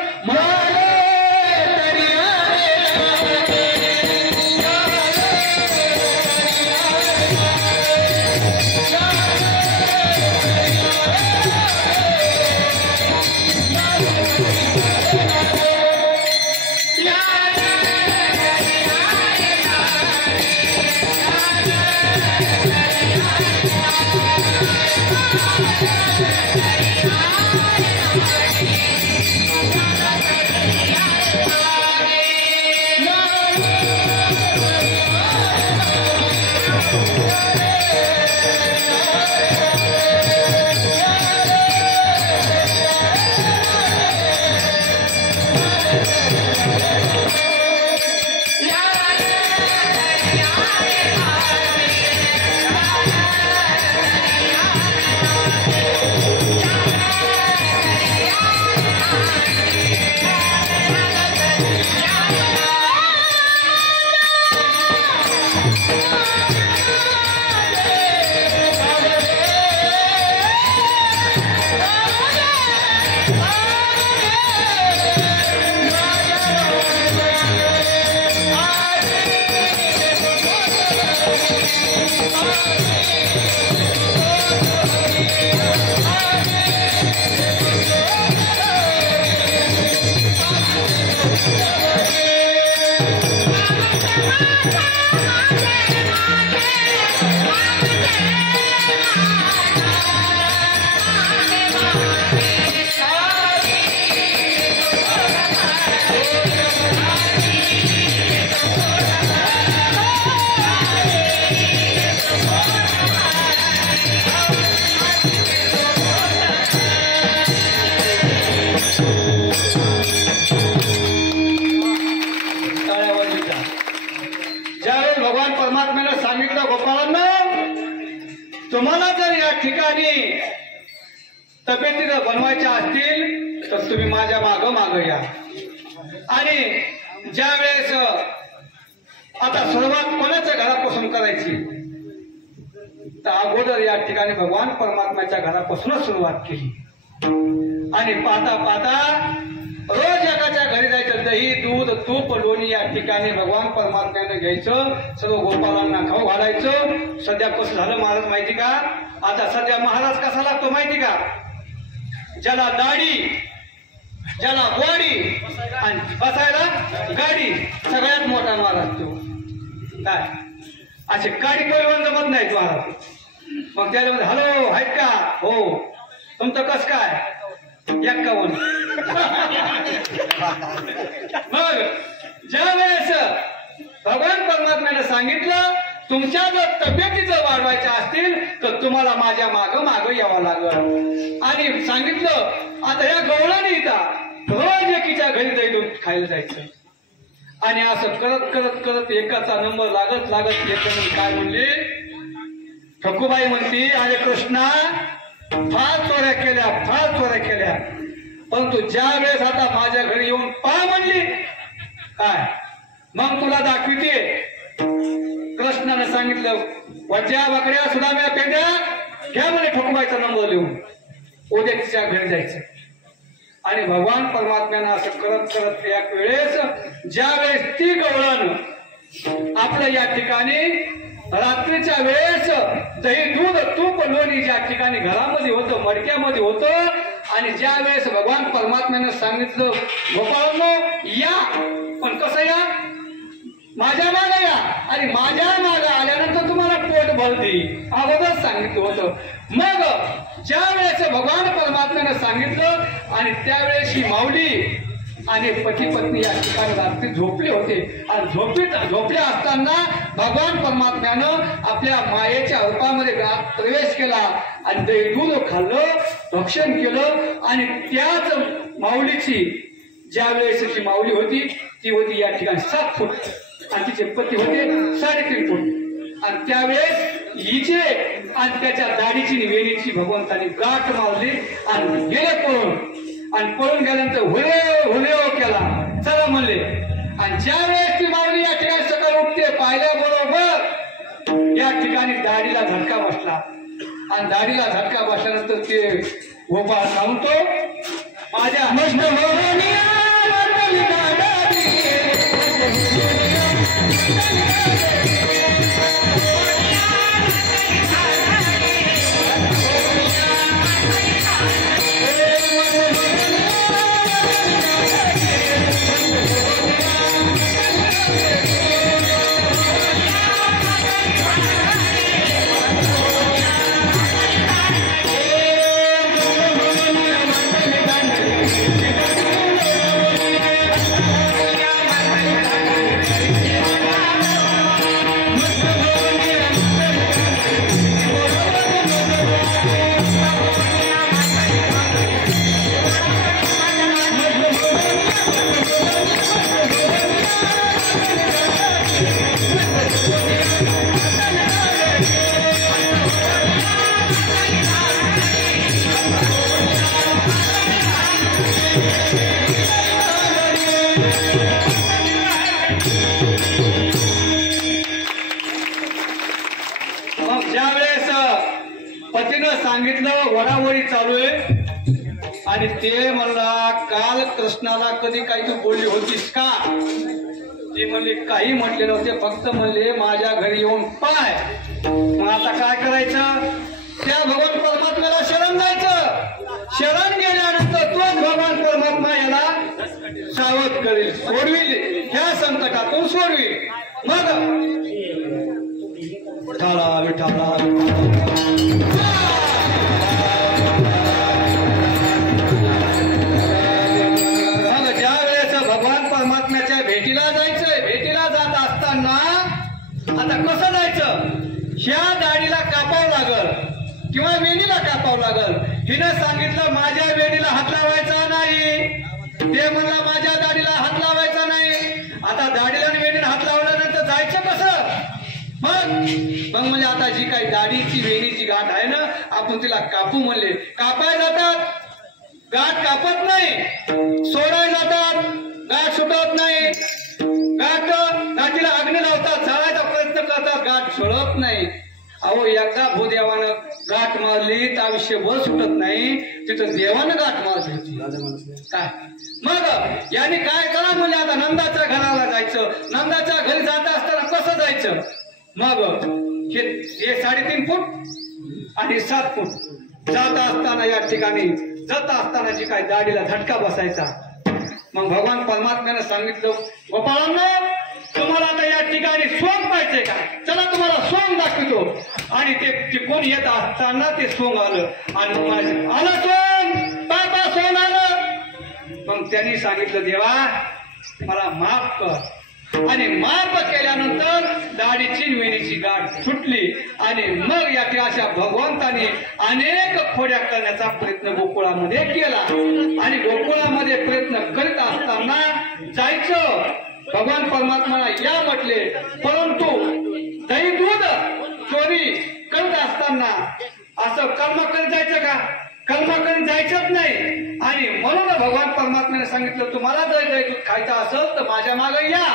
तुम्हाला जर या ठिकाणी तब्येती जर बनवायच्या असतील तर तुम्ही माझ्या माग या. आणि ज्या वेळेस आता सुरुवात कोणाच्या घरापासून करायची तर अगोदर या ठिकाणी भगवान परमात्म्याच्या घरापासूनच सुरुवात केली. आणि पाहता पाहता रोज एकाच्या घरी जायचं, दही दूध तूप लोणी या ठिकाणी भगवान परमात्म्यानं घ्यायचं, सर्व गोपालांना खाऊ घालायचं. सध्या कसं झालं महाराज माहिती का? आता सध्या महाराज कसा लागतो माहिती का? ज्याला दाढी, ज्याला बॉडी आणि बसायला गाडी, सगळ्यात मोठा महाराज तो. काय असे गाडी परिवहन जमत नाही महाराज. मग त्याला म्हणजे हॅलो आहेत का? हो. तुमचं कस काय? 51. मग ज्या वेळेस भगवान परमात्म्याने सांगितलं तुमच्या जर तब्येती जर वाढवायच्या असतील तर तुम्हाला माझ्या माग यावं लागल. आणि सांगितलं आता या गवळाने इथं रोज एकीच्या घरी जाऊन खायला जायचं. आणि असं करत करत करत एकाचा नंबर लागत लागत येत. काय म्हणली ठकूबाई? म्हणती अरे कृष्णा, फार चोऱ्या केल्या, फार चोऱ्या केल्या, परंतु ज्या वेळेस आता माझ्या घरी येऊन पहा म्हणली काय, मग तुला दाखविते. कृष्णानं सांगितलं वज्या वाकड्या सुदाम्या पेंड्या घ्या म्हणे ठकूबाईचा नंबर लिहून. उद्या तिच्या घरी जायचं. आणि भगवान परमात्म्यानं असं करत करत एक वेळेस ज्या वेळेस ती गवळण आपल्या या ठिकाणी रात्रीच्या वेळेस दही दूध तूप लोणी ज्या ठिकाणी घरामध्ये होतं, मडक्यामध्ये होतं, आणि ज्या वेळेस भगवान परमात्म्यानं सांगितलं गोपाळांनो या, पण कसं या? माझ्या मागे या, आणि माझ्या मागे आल्यानंतर तुम्हाला पोट भरते अगोदर सांगितलं होतं. मग ज्या वेळेस भगवान परमात्म्यानं सांगितलं आणि त्यावेळेस ही माऊली आणि पती पत्नी या ठिकाणी रात्री झोपले होते. आणि झोपले असताना भगवान परमात्म्यानं आपल्या मायेच्या रूपामध्ये प्रवेश केला आणि दही दूध खाल्लं, भक्षण केलं. आणि त्याच माऊलीची ज्या वेळेस ती माऊली होती ती होती या ठिकाणी 7 फूट आणि तिचे पती होते 3.5 फूट. आणि त्यावेळेस हिचे आणि त्याच्या दाढीची वेणीची भगवंतांनी गाठ मारली आणि गेले पळून. आणि पळून गेल्यानंतर हुले केला, चला म्हणले. आणि ज्या वेळेस ती माऊली या ठिकाणी सकाळी उठते पाहिल्याबरोबर या ठिकाणी दाढीला झटका बसला. आणि दाढीला झटका बसल्यानंतर ते गोपाळ सांगतो माझ्या सांगितलं वडावडी चालू आहे. आणि ते म्हणला काल कृष्णाला कधी काही तू बोलली होतीस का? ती म्हणली काही म्हटले नव्हते, फक्त म्हणले माझ्या घरी येऊन पाय. मग आता काय करायचं? त्या भगवान परमात्म्याला शरण जायचं. शरण गेल्यानंतर तोच भगवान परमात्मा याला सावध करेल, सोडविल, ह्या संकटातून सोडविल. मग विठाला विठाला भेटीला जात असताना आता कसं जायचं? ह्या दाढीला कापावं लागल किंवा वेणीला कापावं लागल. हिनं सांगितलं माझ्या वेणीला हात लावायचा नाही. ते म्हणला माझ्या दाढीला हात लावायचा नाही. आता दाढीला आणि वेणीला हात लावल्यानंतर जायचं कसं? मग म्हणजे आता जी काही दाढीची वेणीची गाठ आहे ना, आपण तिला कापू म्हणले. कापाय जातात, गाठ कापत नाही. सोडाय जातात, गाठ सुटत नाही. गाठीला अग्नी लावतात, जाळायचा प्रयत्न करतात, गाठ सोडत नाही. अहो एकदा भूदेवानं गाठ मारली त्या आयुष्य बळ सुटत नाही तिथं देवानं गाठ मारली काय. मग याने काय करा म्हणजे आता नंदाच्या घराला जायचं. नंदाच्या घरी जात असताना कसं जायचं. मग हे 3.5 फूट आणि 7 फूट जात असताना या ठिकाणी जात असताना जी काय दाढीला झटका बसायचा. मग भगवान परमात्म्याने सांगितलं गोपाळांनो तुम्हाला आता या ठिकाणी सोंग पाहिजे का. चला तुम्हाला सोंग दाखवतो. आणि ते कोण येत असताना ते सोंग आलं आणि आलं सोंग बाबा सोंग आलं. मग त्यांनी सांगितलं देवा मला माफ कर. आणि माफ केल्यानंतर दाढीची वेणीची गाठ सुटली. आणि मग या अशा भगवंताने अनेक खोड्या करण्याचा प्रयत्न गोकुळामध्ये केला. आणि गोकुळामध्ये प्रयत्न करीत असताना जायचं भगवान परमात्म्याला या म्हटले. परंतु दही दूध चोरी करत असताना असं कर्म करीत जायचं का. कर्म करीत जायचंच नाही. आणि म्हणून भगवान परमात्म्याने सांगितलं तुम्हाला जर दही दूध खायचं असेल तर माझ्या मागे या.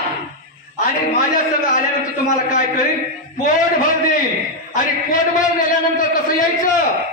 आणि माझ्या संग आल्यानंतर तुम्हाला काय करील पोट भर देईल. आणि पोट भर दिल्यानंतर कसं यायचं.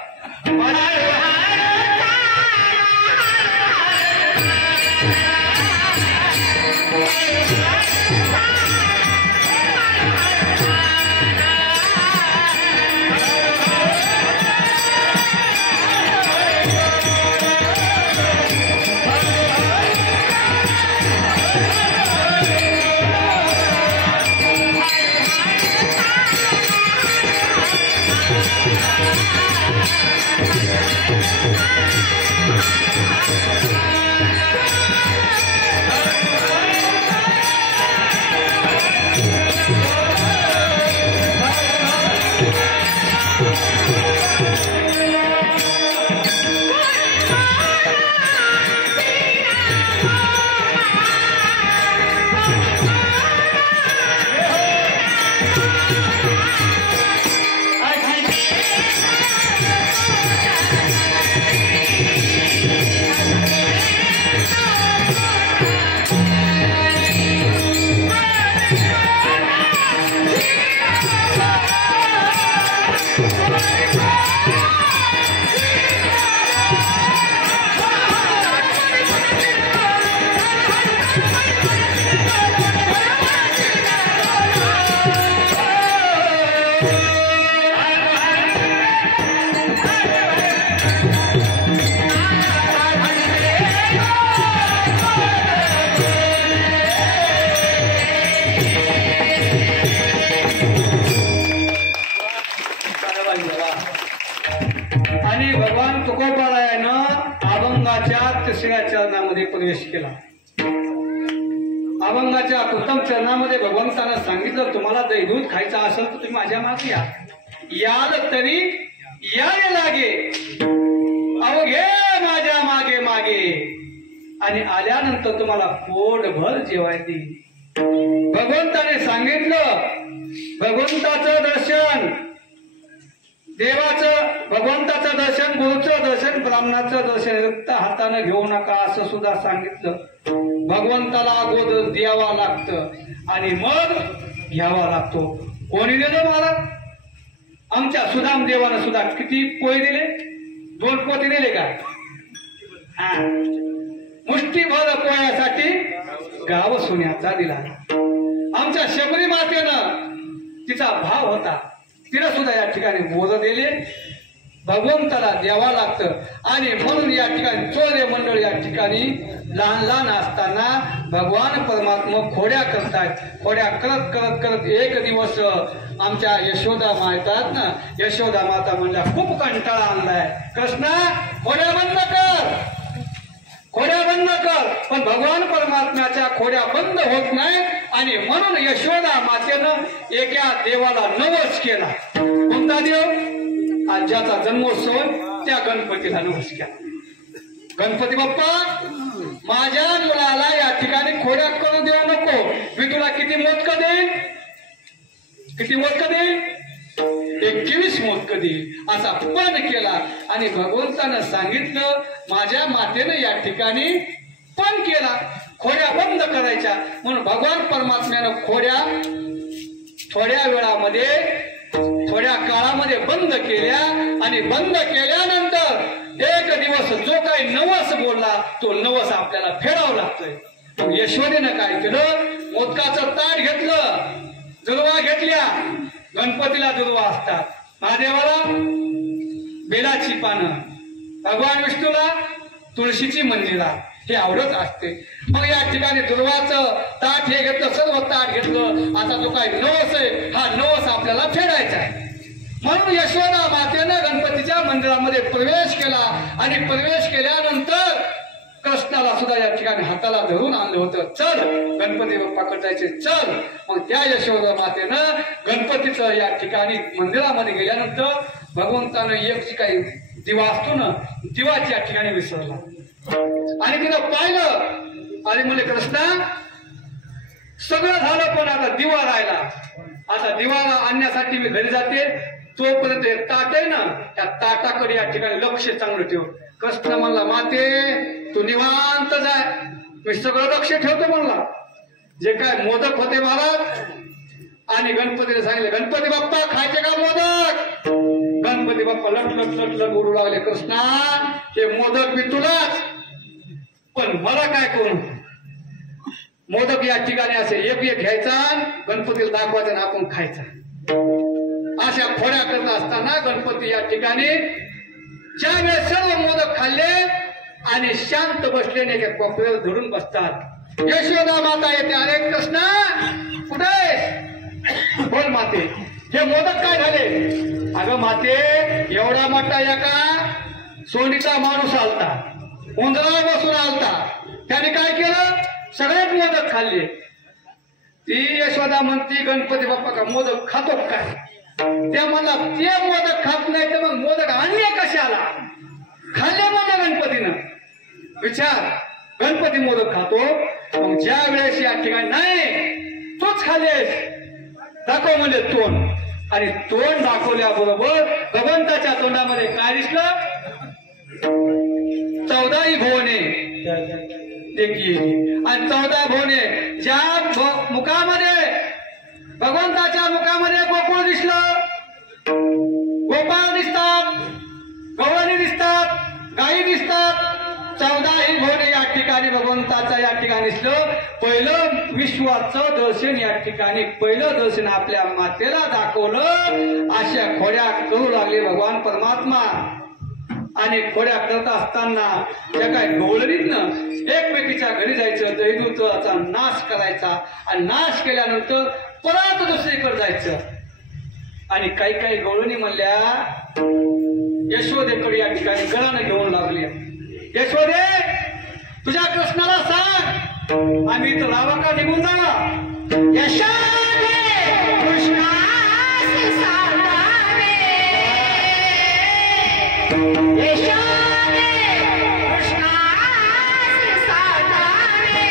आणि भगवान तुकोबारायानं अभंगाच्या 3ऱ्या चरणामध्ये प्रवेश केला. अभंगाच्या प्रथम चरणामध्ये भगवंतानं सांगितलं तुम्हाला दही दूध खायचं असेल तर तुम्ही माझ्या मागे या. याल तरी यावे लागे अवघे माझ्या मागे मागे. आणि आल्यानंतर तुम्हाला पोटभर जेवाय देईल. भगवंताने सांगितलं भगवंताचं दर्शन देवाचं भगवंताचं दर्शन गुरुचं दर्शन ब्राह्मणाचं दर्शन रिक्त हाताने घेऊ नका असं सुद्धा सांगितलं. भगवंताला अगोदर द्यावा लागतं आणि मग घ्यावा लागतो. कोणी दिलं मला. आमच्या सुदाम देवानं सुद्धा किती पोहे दिले. 2 पोते दिले का. हा मुष्टीभर पोह्यासाठी गाव सोन्याचा दिला. आमच्या शबरी मातेनं तिचा भाव होता तिला सुद्धा या ठिकाणी बोध दिले. भगवंताला द्यावा लागतं. आणि म्हणून या ठिकाणी चोरे मंडळ या ठिकाणी लहान लहान असताना भगवान परमात्मा खोड्या करतायत. खोड्या करत करत करत एक दिवस आमच्या यशोदा मातात ना यशोदा माता म्हणल्या खूप कंटाळा आणलाय. कृष्णा खोड्या बंद कर खोड्या बंद कर. पण भगवान परमात्म्याच्या खोड्या बंद होत नाही. आणि म्हणून यशोदा मातेनं एका देवाला नवस केला. कोणता देव. आज ज्याचा जन्मोत्सव त्या गणपतीला नवस केला. गणपती बाप्पा माझ्या मुलाला या ठिकाणी खोड्या करू देऊ नको. मी तुला किती मोदक देईन. किती मोदक देईन. 21 मोदक देईल असा पण केला. आणि भगवंतानं सांगितलं माझ्या मातेनं या ठिकाणी पण केला. खोड्या बंद करायच्या. म्हणून भगवान परमात्म्यानं खोड्या थोड्या वेळामध्ये थोड्या काळामध्ये बंद केल्या आणि बंद केल्यानंतर एक दिवस जो काही नवस बोलला तो नवस आपल्याला फेडावं लागतोय. मग यशोदेनं काय केलं, मोदकाचं ताट घेतलं, जुलवा घेतल्या. गणपतीला जुलवा असतात, महादेवाला बेलाची पानं, भगवान विष्णूला तुळशीची मंजिरा हे आवडत असते. मग या ठिकाणी दुर्वाचं ताट हे घेतलं, सर्व ताट घेतलं. आता जो काही नवस आहे हा नवस आपल्याला फेडायचा आहे. म्हणून यशोदा मातेनं गणपतीच्या मंदिरामध्ये प्रवेश केला आणि प्रवेश केल्यानंतर कृष्णाला सुद्धा या ठिकाणी हाताला धरून आणलं होतं. चल गणपती बाप्पाकडे जायचे, चल. मग त्या यशोदा मातेनं गणपतीचं या ठिकाणी मंदिरामध्ये गेल्यानंतर भगवंतानं एक जी काही दिवा असतो ना, दिवाची या ठिकाणी विसरला आणि तिनं पाहिलं आणि म्हणजे कृष्णा सगळं झालं पण आता दिवा राहिला. आता दिवाला आणण्यासाठी मी घरी जाते, तोपर्यंत हे ताट आहे ना, त्या ताटाकडे या ठिकाणी लक्ष चांगलं ठेव. कृष्ण म्हणला, माते तू निवांत जाय, मी सगळं लक्ष ठेवतो म्हणला. जे काय मोदक होते महाराज आणि गणपतीने सांगितले, गणपती बाप्पा खायचे का मोदक? गणपती बाप्पा लट लट लट लट उडू लागले, कृष्णा हे मोदक मी तुलाच, पण मला काय करू? मोदक या ठिकाणी असे एक एक घ्यायचा, गणपतीला दाखवायचा आणि आपण खायचा. अशा खोड्या करत असताना गणपती या ठिकाणी ज्यावेळेस सर्व मोदक खाल्ले आणि शांत बसलेने एका कोपऱ्यावर धरून बसतात. यशोदा माता येते, अरे कृष्णा कुठे? बोल माते, हे मोदक काय झाले? अगं माते, एवढा मोठा एका सोंडीचा माणूस आलता, उंदरावर बसून आलता, त्याने काय केलं? सगळेच मोदक खाल्ले. ती यशोदा म्हणती, गणपती बाप्पा का मोदक खातो काय? त्या मला ते मोदक खात नाही तर मग मोदक आणले कशाला? खाल्ले म्हणजे गणपतीनं. विचार, गणपती मोदक खातो. मग ज्या वेळेस या ठिकाणी नाही तूच खाल्लेस, दाखव म्हणजे तोंड, आणि तोंड दाखवल्याबरोबर भगवंताच्या तोंडामध्ये काय दिसलं? 14 भुवने देखील, आणि 14 भुवने ज्या मुखामध्ये भगवंताच्या मुखामध्ये गोकुळ दिसलं, गोपाळ दिसतात, गवळणी दिसतात, गायी दिसतात. 14 भुवने या ठिकाणी भगवंताच्या या ठिकाणी दिसलं. पहिलं विश्वाचं दर्शन या ठिकाणी, पहिलं दर्शन आपल्या मातेला दाखवलं. अशा खोड्या करू लागले भगवान परमात्मा. आणि खोड्या करत असताना ज्या काय गवळणीतनं एकमेकीच्या घरी जायचं, दैवताचा नाश करायचा, आणि नाश केल्यानंतर परत दुसरीकडे जायचं. आणि काही काही गवळणी म्हणल्या यशोदेकडे या ठिकाणी गळानं घेऊन लागली, यशोदे तुझ्या कृष्णाला सांग आम्ही इथं रावा का निघून जावा. यशोदे कृष्णास सांगावे, यशोदे कृष्णास सांगावे.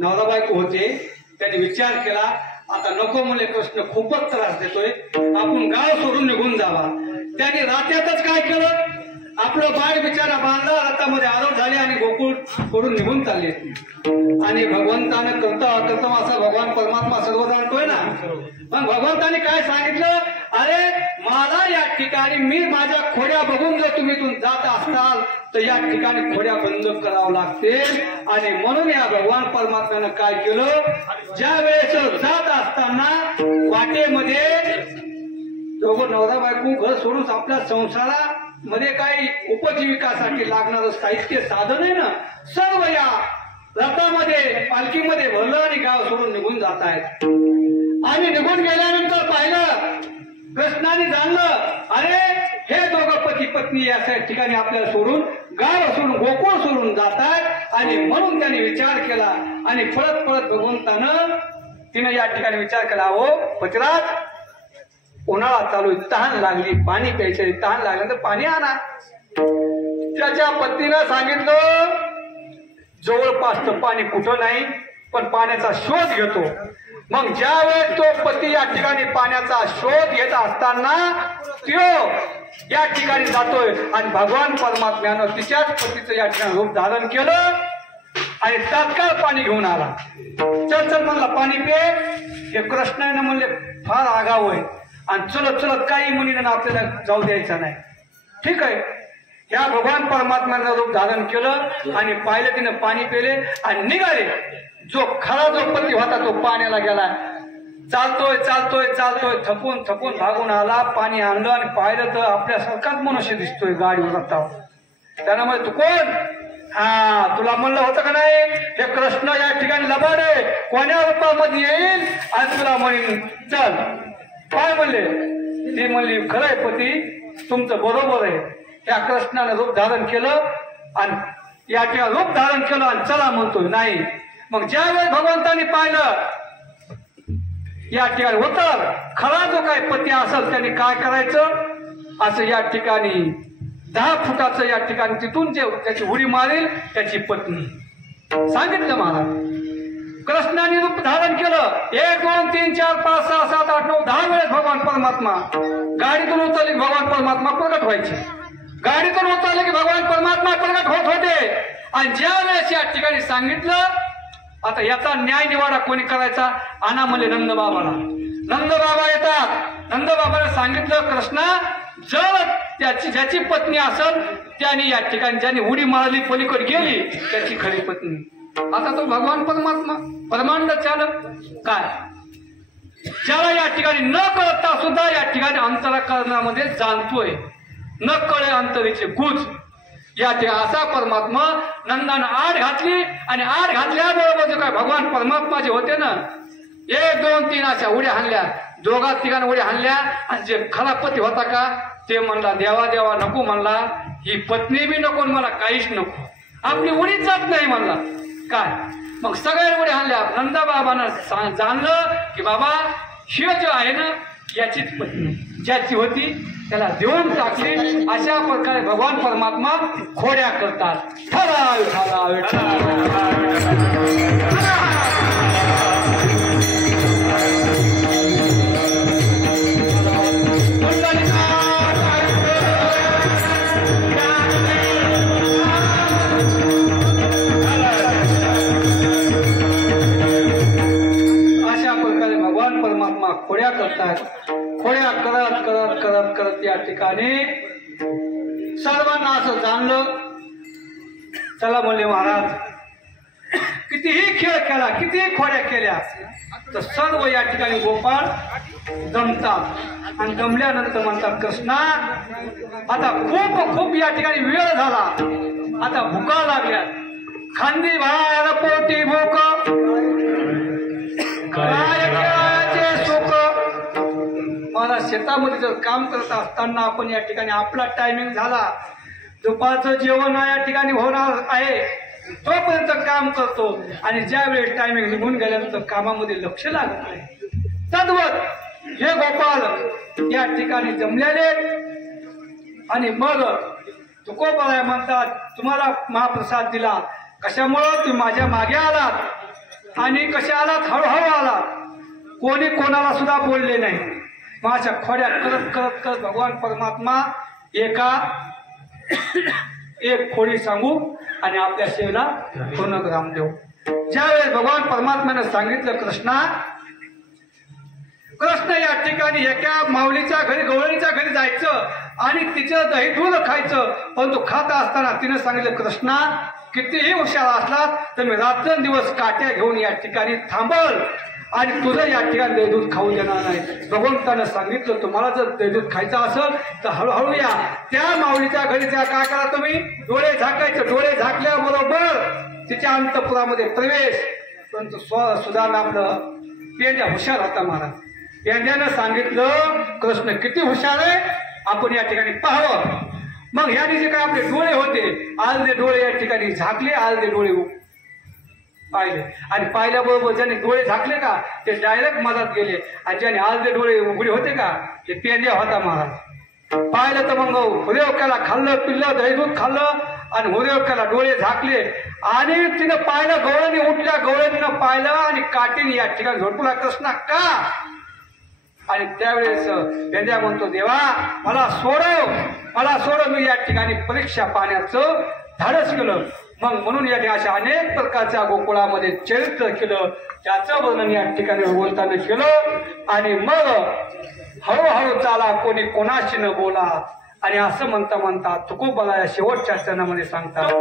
नवरा बायको होते, त्यांनी विचार केला आता नको म्हणले कृष्ण खूपच त्रास देतोय, आपण गाव सोडून निघून जावा. त्यांनी रात्यातच काय केलं, आपलं बाळ बिचारा बांधला रथामध्ये आरोप झाले आणि गोकुळ सोडून निघून चालले. आणि भगवंतानं करता करता असा भगवान परमात्मा सर्व जाणतोय ना. मग भगवंताने काय सांगितलं, अरे मला या ठिकाणी मी माझ्या खोड्या बघून जर तुम्ही इथून जात असाल तर या ठिकाणी खोड्या बंद करावं लागतील. आणि म्हणून या भगवान परमात्म्यानं काय केलं, ज्या वेळेस जात असताना वाटेमध्ये दोघं नवरा बायको घर सोडून आपल्या संसारामध्ये काही उपजीविकासाठी लागणारं साहित्य साधन आहे ना, सर्व या रथामध्ये पालखीमध्ये भरलं आणि गाव सोडून निघून जात आहेत. आणि निघून गेल्यानंतर पाहिलं, कृष्णाने जाणलं, अरे हे दोघं पती पत्नी या ठिकाणी आपल्याला सोडून गाव सोडून गोकुळ सोडून जात आहेत. आणि म्हणून त्याने विचार केला आणि पळत पळत भगवंतानं तिने या ठिकाणी विचार केला, हो पतिराज, उन्हाळा चालू, तहान लागली, पाणी प्यायचे, तहान लागलं तर पाणी आणा. त्याच्या पत्नीनं सांगितलं, जवळपास तर पाणी कुठं नाही, पण पाण्याचा शोध घेतो. मग ज्या वेळेस तो पती या ठिकाणी पाण्याचा शोध घेत असताना तो या ठिकाणी जातोय आणि भगवान परमात्म्यानं तिच्याच पतीचं या ठिकाणी रूप धारण केलं आणि तात्काळ पाणी घेऊन आला. चल चल म्हणला पाणी पे. हे कृष्णाने म्हणले फार आगाव आहे आणि चलत चलत काही मुलीनं आपल्याला जाऊ द्यायचा नाही. ठीक आहे, या भगवान परमात्म्यानं रूप धारण केलं आणि पाहिलं, तिनं पाणी पेले आणि निघाले. जो खरा जो पती होता तो पाण्याला गेला. चालतोय चालतोय चालतोय, थकून थकून भागून आला, पाणी आणलं आणि पाहिलं तर आपल्यासारखाच मनुष्य दिसतोय गाडीवर रथावर. त्यानं म्हणजे तू कोण? हा, तुला म्हणलं होतं का नाही हे कृष्ण या ठिकाणी लबाड आहे, कोण्या रूपामध्ये येईल आणि तुला म्हणेन चल. काय म्हणले? ती म्हणली, खरंय पती, तुमचं बरोबर आहे. त्या कृष्णानं रूप धारण केलं आणि या ठिकाणी रूप धारण केलं आणि चला म्हणतोय नाही. मग ज्यावेळेस भगवंतानी पाहिलं या ठिकाणी होतं खरा जो काय पती असेल त्याने काय करायचं, असं या ठिकाणी 10 फुटाचं या ठिकाणी तिथून जे त्याची उडी मारेल त्याची पत्नी सांगितलं महाराज. कृष्णाने रूप धारण केलं. 1 2 3 4 5 6 7 8 9 10 वेळेस भगवान परमात्मा गाडीतून उतरले की भगवान परमात्मा प्रगट व्हायचे. गाडीतून उतरले की भगवान परमात्मा प्रगट होत होते. आणि ज्या वेळेस या ठिकाणी सांगितलं, आता याचा न्याय निवाडा कोणी करायचा? आणा म्हणले नंदबाबाला. नंदबाबा येतात. नंदबाबाने सांगितलं, कृष्णा जर ज्याची पत्नी असेल त्याने या ठिकाणी ज्याने उडी मारली पलीकडे गेली त्याची खरी पत्नी. आता तो भगवान परमात्मा परमांड चालक काय, ज्याला या ठिकाणी न कळता सुद्धा या ठिकाणी अंतराकरणामध्ये जाणतोय, न कळे अंतरीचे गुज या ठिकाणी असा परमात्मा नंदानं आड घातली. आणि आड घातल्याबरोबर जो काय भगवान परमात्मा जे होते ना, 1 2 3 अशा उड्या हाणल्या, 2 3 उड्या हाणल्या. आणि जे खरा पती होता का ते म्हणला, देवा देवा नको म्हणला, ही पत्नी बी नको, मला काहीच नको, आपली उडीच जात नाही म्हणला. काय मग सगळ्या उड्या हाणल्या. नंदाबाबानं जाणलं की बाबा शिव जो आहे ना याचीच पत्नी ज्याची होती त्याला देऊन टाकली. अशा प्रकारे भगवान परमात्मा खोड्या करतात. अशा प्रकारे भगवान परमात्मा खोड्या करतात. खोड्या करत करत करत करत या ठिकाणी सर्वांना असं जाणलं. चला म्हणले महाराज, कितीही खेळ केला, कितीही खोड्या केल्या तर सर्व या ठिकाणी गोपाळ दमतात. आणि दमल्यानंतर म्हणतात, कृष्णा आता खूप खूप या ठिकाणी वेळ झाला, आता भुका लागल्या, खांदी भार पोटी भूक, मला शेतामध्ये जर काम करत असताना आपण या ठिकाणी आपला टायमिंग झाला, दुपारचं जेवण या ठिकाणी होणार आहे, तोपर्यंत काम करतो. आणि ज्या वेळेस टायमिंग निघून गेल्यानंतर कामामध्ये लक्ष लागत नाही. तद्वत हे गोपाल या ठिकाणी जमलेले. आणि मग तुकोबाराय म्हणतात, तुम्हाला महाप्रसाद दिला कशामुळं? तुम्ही माझ्या मागे आलात आणि कशा आलात? हळूहळू आलात, कोणी कोणाला सुद्धा बोलले नाही. माझ्या खोड्या करत करत करत भगवान परमात्मा एका एक खोडी सांगू आणि आपल्या सेवेला पूर्णविराम देऊ. ज्यावेळेस भगवान परमात्म्याने सांगितलं कृष्ण या ठिकाणी एका माऊलीच्या घरी गवळणीच्या घरी जायचं आणि तिचं दही दूध खायचं, परंतु खात असताना तिने सांगितलं कृष्णा कितीही हुशार असलात तर मी रात्रंदिवस काट्या घेऊन या ठिकाणी थांबल आणि तुझं या ठिकाणी दही दूध खाऊ देणार नाही. भगवंतानं सांगितलं तुम्हाला जर दही दूध खायचं असेल तर हळूहळू या. त्या माऊलीच्या घरी त्या काय करा तुम्ही डोळे झाकायचे. डोळे झाकल्याबरोबर तिच्या अंतपुरामध्ये प्रवेश. परंतु सुधारणा आपलं पेंड्या हुशार होता महाराज. पेंड्यानं सांगितलं कृष्ण किती हुशार आहे आपण या ठिकाणी पाहावं. मग ह्याने जे काय आपले डोळे होते आलदे डोळे या ठिकाणी झाकले, आलदे डोळे पाहिले आणि पाहिल्याबरोबर ज्याने डोळे झाकले का ते डायरेक्ट मधात गेले आणि ज्याने आलदे डोळे उघडे होते का ते पेंड्या होता महाराज. पाहिलं तर मग हुरेवक्याला खाल्लं पिल्लं दही दूध खाल्लं आणि हुरेवक्याला डोळे झाकले आणि तिनं पाहिलं गवळणी उठल्या. गवळणीनं पाहिलं आणि काठीने या ठिकाणी झोडपुला कृष्णा का. आणि त्यावेळेस पेंड्या म्हणतो देवा मला सोडव मी या ठिकाणी परीक्षा पाहण्याचं धाडस केलं. मग म्हणून या ठिकाणी अशा अनेक प्रकारच्या गोकुळामध्ये चरित्र केलं. त्याचं वर्णन या ठिकाणी भगवंतानं केलं. आणि मग हळूहळू चाला कोणी कोणाशी न बोला आणि असं म्हणता तुकोबाला या शेवटच्या चरणामध्ये सांगतात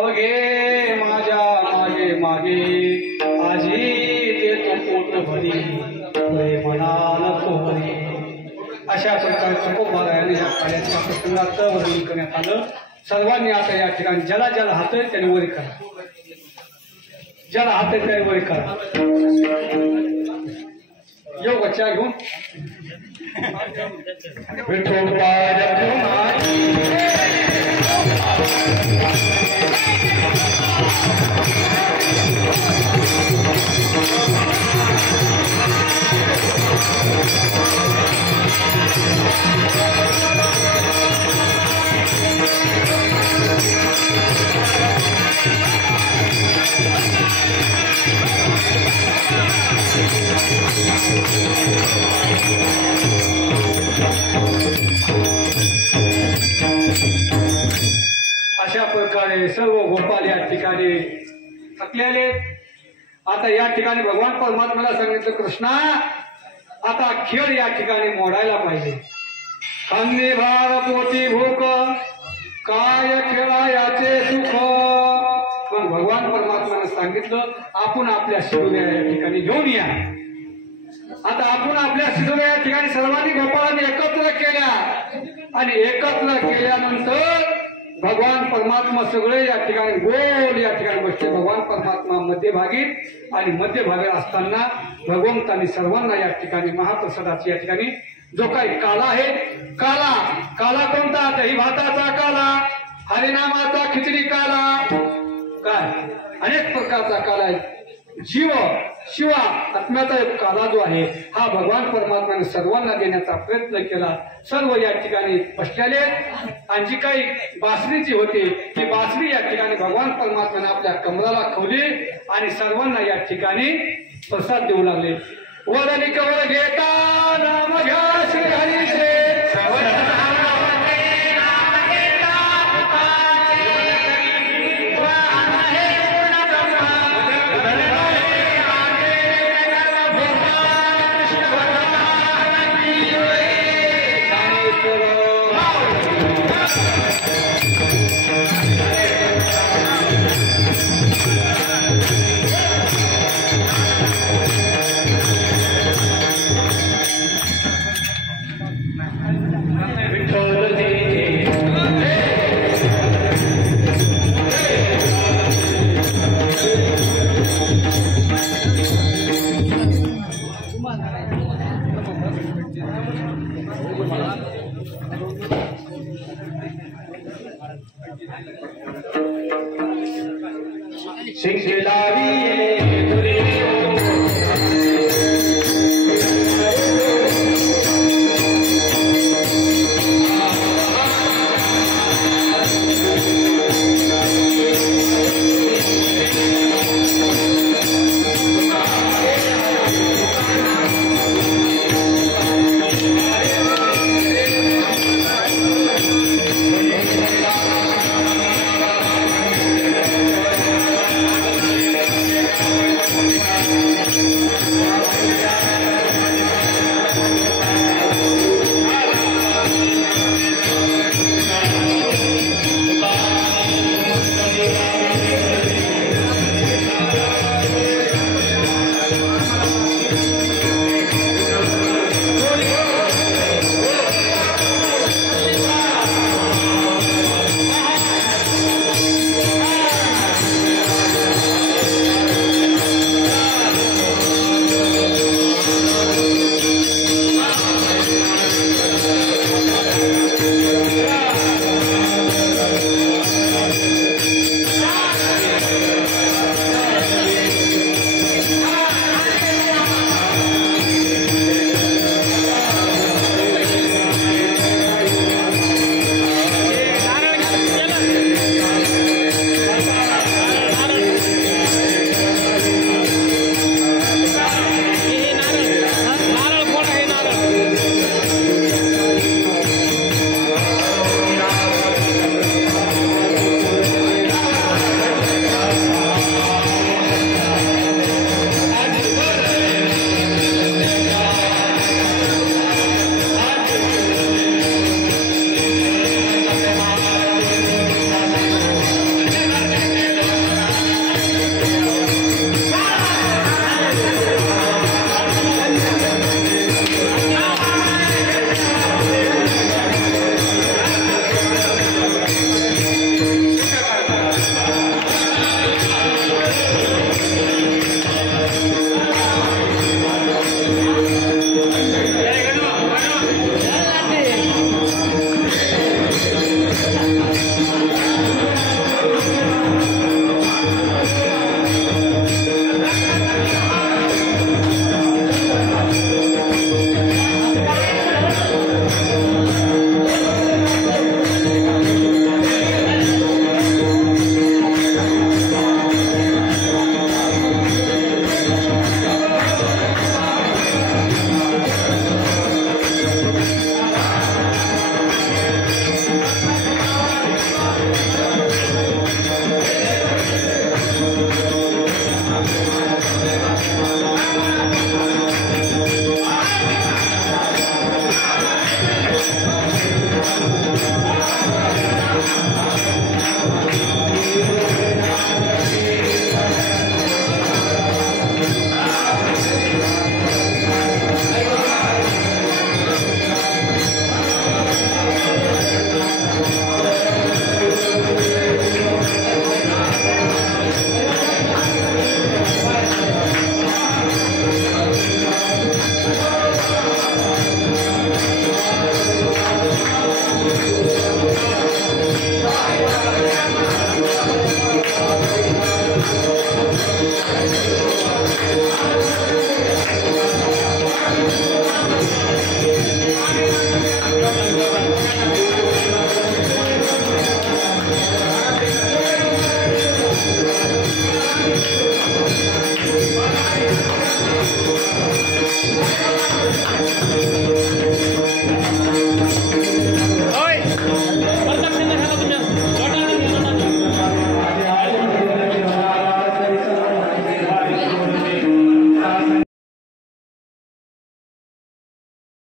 अवघे माझ्या मागे मागे आजी देतो पोट भरी म्हणाल पोहरी. अशा प्रकारे तुकोबारायाने या कार्याच्या प्रसंगाचं वर्णन करण्यात आलं. सर्वांनी आता या ठिकाणी ज्याला ज्याला हात आहे त्याने वरी करा, ज्याला हात आहे त्याने वरी करा. येऊ बच्चा घेऊन अशा प्रकारे सर्व गोपाल या ठिकाणी थकलेले. आता या ठिकाणी भगवान परमात्म्याला सांगितलं, कृष्णा आता खेळ या ठिकाणी मोडायला पाहिजे. अन्नी भार पोटी भूक काय खेळा याचे सुख. पण भगवान परमात्म्याने सांगितलं आपण आपल्या शिदोऱ्या या ठिकाणी घेऊन या. आता आपण आपल्या शिदोऱ्या या ठिकाणी सर्वांनी गोपाळांनी एकत्र केल्या आणि एकत्र केल्यानंतर भगवान परमात्मा सगळे या ठिकाणी गोल या ठिकाणी बसले. भगवान परमात्मा मध्यभागी आणि मध्यभागी असताना भगवंतांनी सर्वांना या ठिकाणी महाप्रसादाची या ठिकाणी जो काही काला आहे, काला काला कोणता, दही भाताचा काला, हरिनामाचा खिचडी काला, काय अनेक प्रकारचा काला आहे. जीव शिवा आत्म्याचा एक काला जो आहे हा भगवान परमात्म्याने सर्वांना देण्याचा प्रयत्न केला. सर्व या ठिकाणी बसलेले आणि जी काही बासरीची होती ती बासरी या ठिकाणी भगवान परमात्म्याने आपल्या कमराला खवली आणि सर्वांना या ठिकाणी प्रसाद देऊ लागले. वरली कवर घेता नाम घ्या श्री हरीचे, शिंगलावी